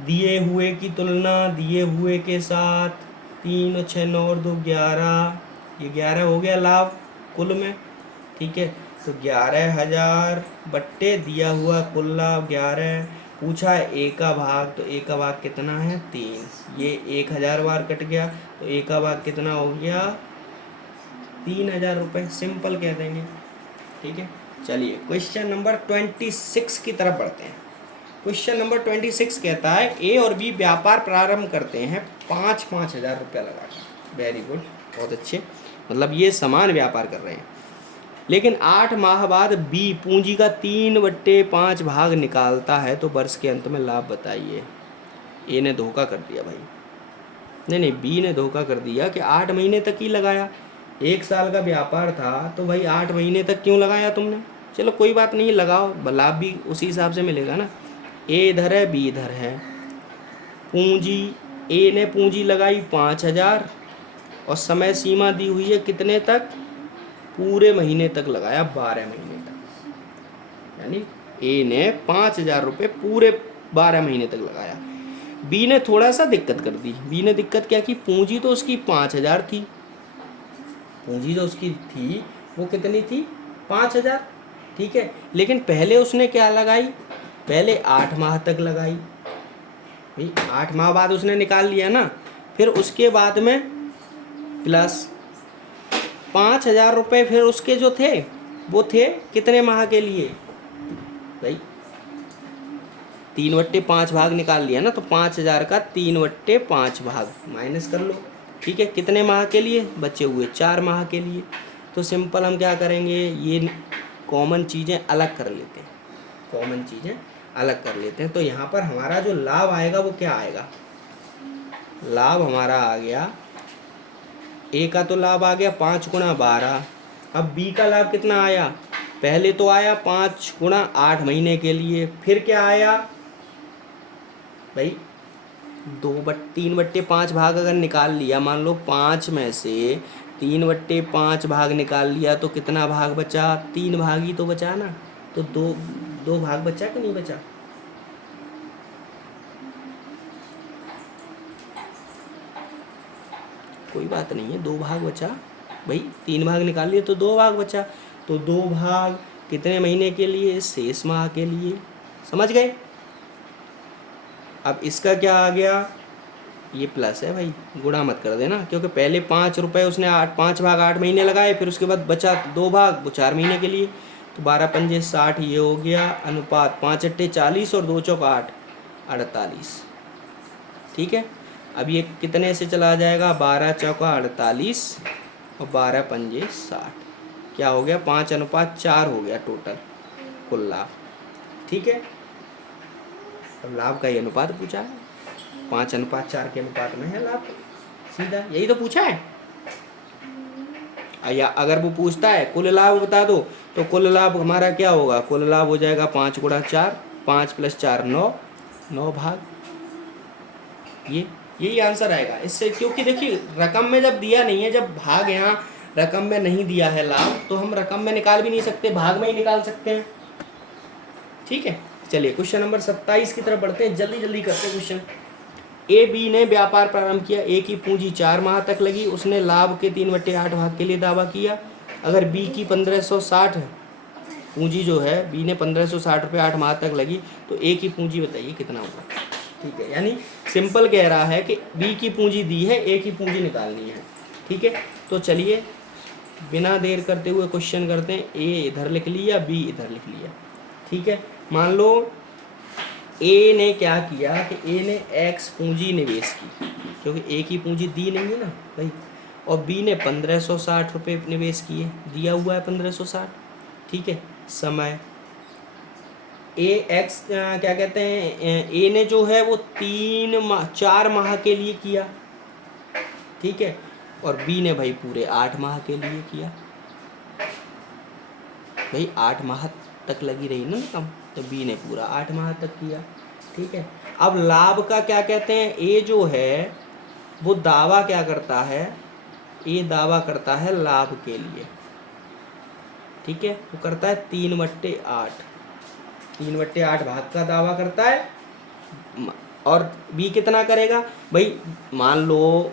दिए हुए की तुलना दिए हुए के साथ 3 और 6 9 और 2 11, ये 11 हो गया लाभ कुल में। ठीक है, तो 11,000 बट्टे दिया हुआ कुल लाभ 11, पूछा है ए का भाग, तो ए का भाग कितना है 3, ये 1,000 बार कट गया, तो ए का भाग कितना हो गया 3,000 रुपये, सिंपल कह देंगे। ठीक है, चलिए क्वेश्चन नंबर 26 की तरफ बढ़ते हैं। क्वेश्चन नंबर 26 कहता है ए और बी व्यापार प्रारंभ करते हैं 5-5 हज़ार रुपया लगाकर। वेरी गुड, बहुत अच्छे, मतलब ये समान व्यापार कर रहे हैं। लेकिन 8 माह बाद बी पूंजी का 3/5 भाग निकालता है, तो वर्ष के अंत में लाभ बताइए। ए ने धोखा कर दिया भाई, नहीं बी ने धोखा कर दिया कि 8 महीने तक ही लगाया, 1 साल का व्यापार था तो भाई 8 महीने तक क्यों लगाया तुमने। चलो कोई बात नहीं, लगाओ, लाभ भी उसी हिसाब से मिलेगा ना। ए इधर है बी इधर है, पूंजी ए ने पूंजी लगाई 5,000 और समय सीमा दी हुई है कितने तक, पूरे महीने तक लगाया, 12 महीने तक, यानी ए ने 5,000 रुपये पूरे 12 महीने तक लगाया। बी ने थोड़ा सा दिक्कत कर दी, बी ने दिक्कत क्या की, पूंजी तो उसकी 5,000 थी, पूंजी जो उसकी थी वो कितनी थी 5,000। ठीक है, लेकिन पहले उसने क्या लगाई, पहले 8 माह तक लगाई भाई, 8 माह बाद उसने निकाल लिया ना, फिर उसके बाद में प्लस 5,000 रुपये फिर उसके जो थे वो थे कितने माह के लिए भाई? 3/5 भाग निकाल लिया ना, तो 5,000 का 3/5 भाग माइनस कर लो। ठीक है, कितने माह के लिए बचे हुए? 4 माह के लिए। तो सिंपल हम क्या करेंगे, ये कॉमन चीज़ें अलग कर लेते हैं, कॉमन चीज़ें अलग कर लेते हैं। तो यहाँ पर हमारा जो लाभ आएगा वो क्या आएगा? लाभ हमारा आ गया, ए का तो लाभ आ गया 5 गुणा 12। अब बी का लाभ कितना आया? पहले तो आया 5 गुणा 8 महीने के लिए, फिर क्या आया भाई? 3/5 भाग अगर निकाल लिया, मान लो 5 में से 3/5 भाग निकाल लिया तो कितना भाग बचा? 3 भाग ही तो बचा ना। तो दो भाग बचा कि नहीं बचा? कोई बात नहीं है, 2 भाग बचा भाई। 3 भाग निकाल लिए तो 2 भाग बचा। तो 2 भाग कितने महीने के लिए? शेष माह के लिए। समझ गए? अब इसका क्या आ गया? ये प्लस है भाई, गुणा मत कर देना, क्योंकि पहले 5 रुपये उसने 5 भाग 8 महीने लगाए, फिर उसके बाद बचा 2 भाग, वो 4 महीने के लिए। तो 12 पंजे 60, ये हो गया अनुपात 5 अट्ठे 40 और 2 चौक 8 48। ठीक है, अब ये कितने से चला जाएगा? 12 चौका 48 और 12 पंजे 60, क्या हो गया? 5:4 हो गया टोटल कुल लाभ। ठीक है, अब लाभ का ये अनुपात पूछा है, 5:4 के अनुपात में है लाभ, सीधा यही तो पूछा है। या अगर वो पूछता है कुल लाभ बता दो, तो कुल लाभ हमारा क्या होगा? कुल लाभ हो जाएगा 5 गुणा 4, 5 + 4 9, 9 भाग। यही आंसर आएगा इससे, क्योंकि देखिए रकम में जब दिया नहीं है, जब भाग यहाँ रकम में नहीं दिया है लाभ, तो हम रकम में निकाल भी नहीं सकते, भाग में ही निकाल सकते हैं। ठीक है, चलिए क्वेश्चन नंबर 27 की तरफ बढ़ते हैं, जल्दी जल्दी करते हैं क्वेश्चन। ए बी ने व्यापार प्रारंभ किया, ए की पूंजी 4 माह तक लगी, उसने लाभ के 3/8 भाग के लिए दावा किया। अगर बी की 1560 पूंजी जो है, बी ने 1560 रुपये 8 माह तक लगी, तो ए की पूंजी बताइए कितना होगा? ठीक है, यानी सिंपल कह रहा है कि बी की पूंजी दी है, ए की पूंजी निकालनी है। ठीक है, तो चलिए बिना देर करते हुए क्वेश्चन करते हैं। ए इधर लिख लिया, बी इधर लिख लिया। ठीक है, मान लो ए ने क्या किया कि ए ने एक्स पूंजी निवेश की, क्योंकि ए की पूंजी दी नहीं है ना भाई, और बी ने 1560 रुपये निवेश किए, दिया हुआ है 1560। ठीक है, समय ए एक्स क्या कहते हैं, ए ने जो है वो 4 माह के लिए किया। ठीक है, और बी ने भाई पूरे 8 माह के लिए किया। भाई 8 माह तक लगी रही ना रकम, तो बी ने पूरा 8 माह तक किया। ठीक है, अब लाभ का क्या कहते हैं, ए जो है वो दावा क्या करता है? ए दावा करता है लाभ के लिए। ठीक है, वो करता है 3/8, 3/8 भाग का दावा करता है। और बी कितना करेगा भाई? मान लो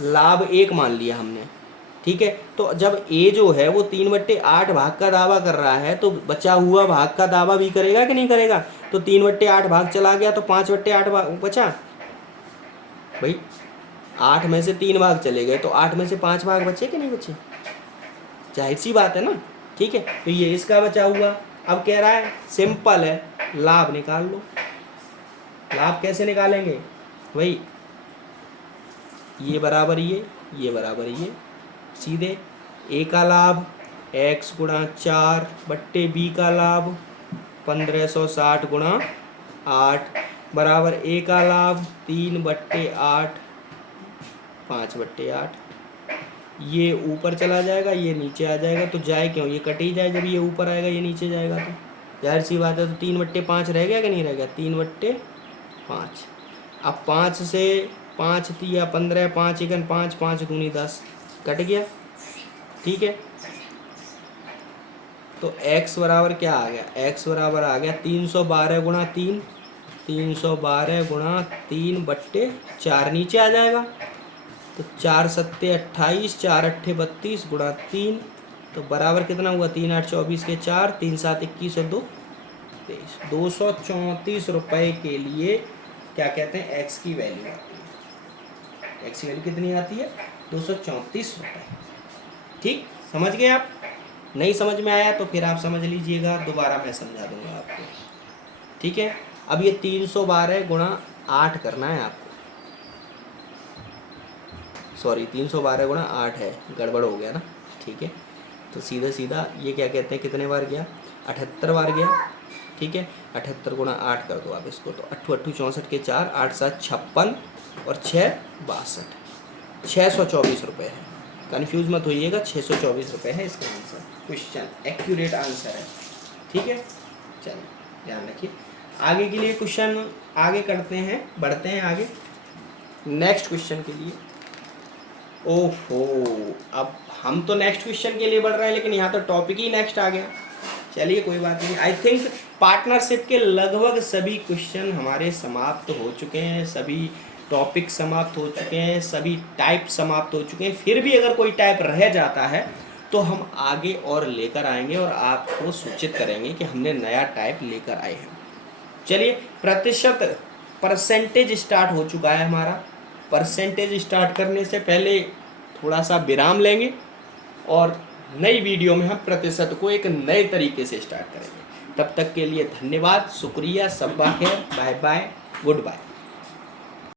लाभ 1 मान लिया हमने। ठीक है, तो जब ए जो है वो 3/8 भाग का दावा कर रहा है, तो बचा हुआ भाग का दावा भी करेगा कि नहीं करेगा? तो 3/8 भाग चला गया तो 5/8 भाग बचा भाई। 8 में से 3 भाग चले गए, तो 8 में से 5 भाग बचे कि नहीं बचे? जाहिर सी बात है ना। ठीक है, तो ये इसका बचा हुआ। अब कह रहा है सिंपल है, लाभ निकाल लो। लाभ कैसे निकालेंगे भाई? ये बराबर ये बराबर ये, सीधे ए का लाभ x गुणा 4 बट्टे बी का लाभ 1560 गुणा 8 बराबर ए का लाभ 3/8 5/8। ये ऊपर चला जाएगा, ये नीचे आ जाएगा, तो जाए क्यों? ये कट ही जाए, जब ये ऊपर आएगा ये नीचे जाएगा, तो जाहिर सी बात है। तो 3/5 रह गया कि नहीं रह गया? 3/5। अब 5 से 5 दिया 15, 5 एकन 5, 5 दूनी 10, कट गया। ठीक है, तो x बराबर क्या आ गया? x बराबर आ गया 312 गुणा 3, 312 गुणा 3/4, नीचे आ जाएगा। तो 4 सत्ते 28, 4 अट्ठे 32 गुणा 3, तो बराबर कितना हुआ? 3 8 24 के 4, 3 7 21 और 2 23। 234 रुपये के लिए क्या कहते हैं, एक्स की वैल्यू आती है। एक्स की वैल्यू कितनी आती है? 234 रुपये। ठीक, समझ गए आप? नहीं समझ में आया तो फिर आप समझ लीजिएगा, दोबारा मैं समझा दूंगा आपको। ठीक है, अब ये 312 गुणा 8 करना है आपको, सॉरी 312 गुणा 8 है, गड़बड़ हो गया ना। ठीक है, तो सीधा सीधा ये क्या कहते हैं, कितने बार गया, 78 बार गया। ठीक है, 78 गुणा 8 कर दो आप इसको, तो 8 8 64 के 4, 8 7 56 और 6 62, 624 रुपये है। कन्फ्यूज़ मत होइएगा, 624 रुपये है इसका आंसर, क्वेश्चन एक्यूरेट आंसर है। ठीक है, चलिए ध्यान रखिए। आगे के लिए क्वेश्चन आगे करते हैं, बढ़ते हैं आगे नेक्स्ट क्वेश्चन के लिए। ओहो, अब हम तो नेक्स्ट क्वेश्चन के लिए बढ़ रहे हैं, लेकिन यहाँ तो टॉपिक ही नेक्स्ट आ गया। चलिए कोई बात नहीं। आई थिंक पार्टनरशिप के लगभग सभी क्वेश्चन हमारे समाप्त हो चुके हैं, सभी टॉपिक समाप्त हो चुके हैं, सभी टाइप समाप्त हो चुके हैं। फिर भी अगर कोई टाइप रह जाता है तो हम आगे और लेकर आएंगे और आपको सूचित करेंगे कि हमने नया टाइप लेकर आए हैं। चलिए, प्रतिशत परसेंटेज स्टार्ट हो चुका है हमारा। परसेंटेज स्टार्ट करने से पहले थोड़ा सा विराम लेंगे और नई वीडियो में हम प्रतिशत को एक नए तरीके से स्टार्ट करेंगे। तब तक के लिए धन्यवाद, शुक्रिया, सब्बा खैर, बाय बाय, गुड बाय।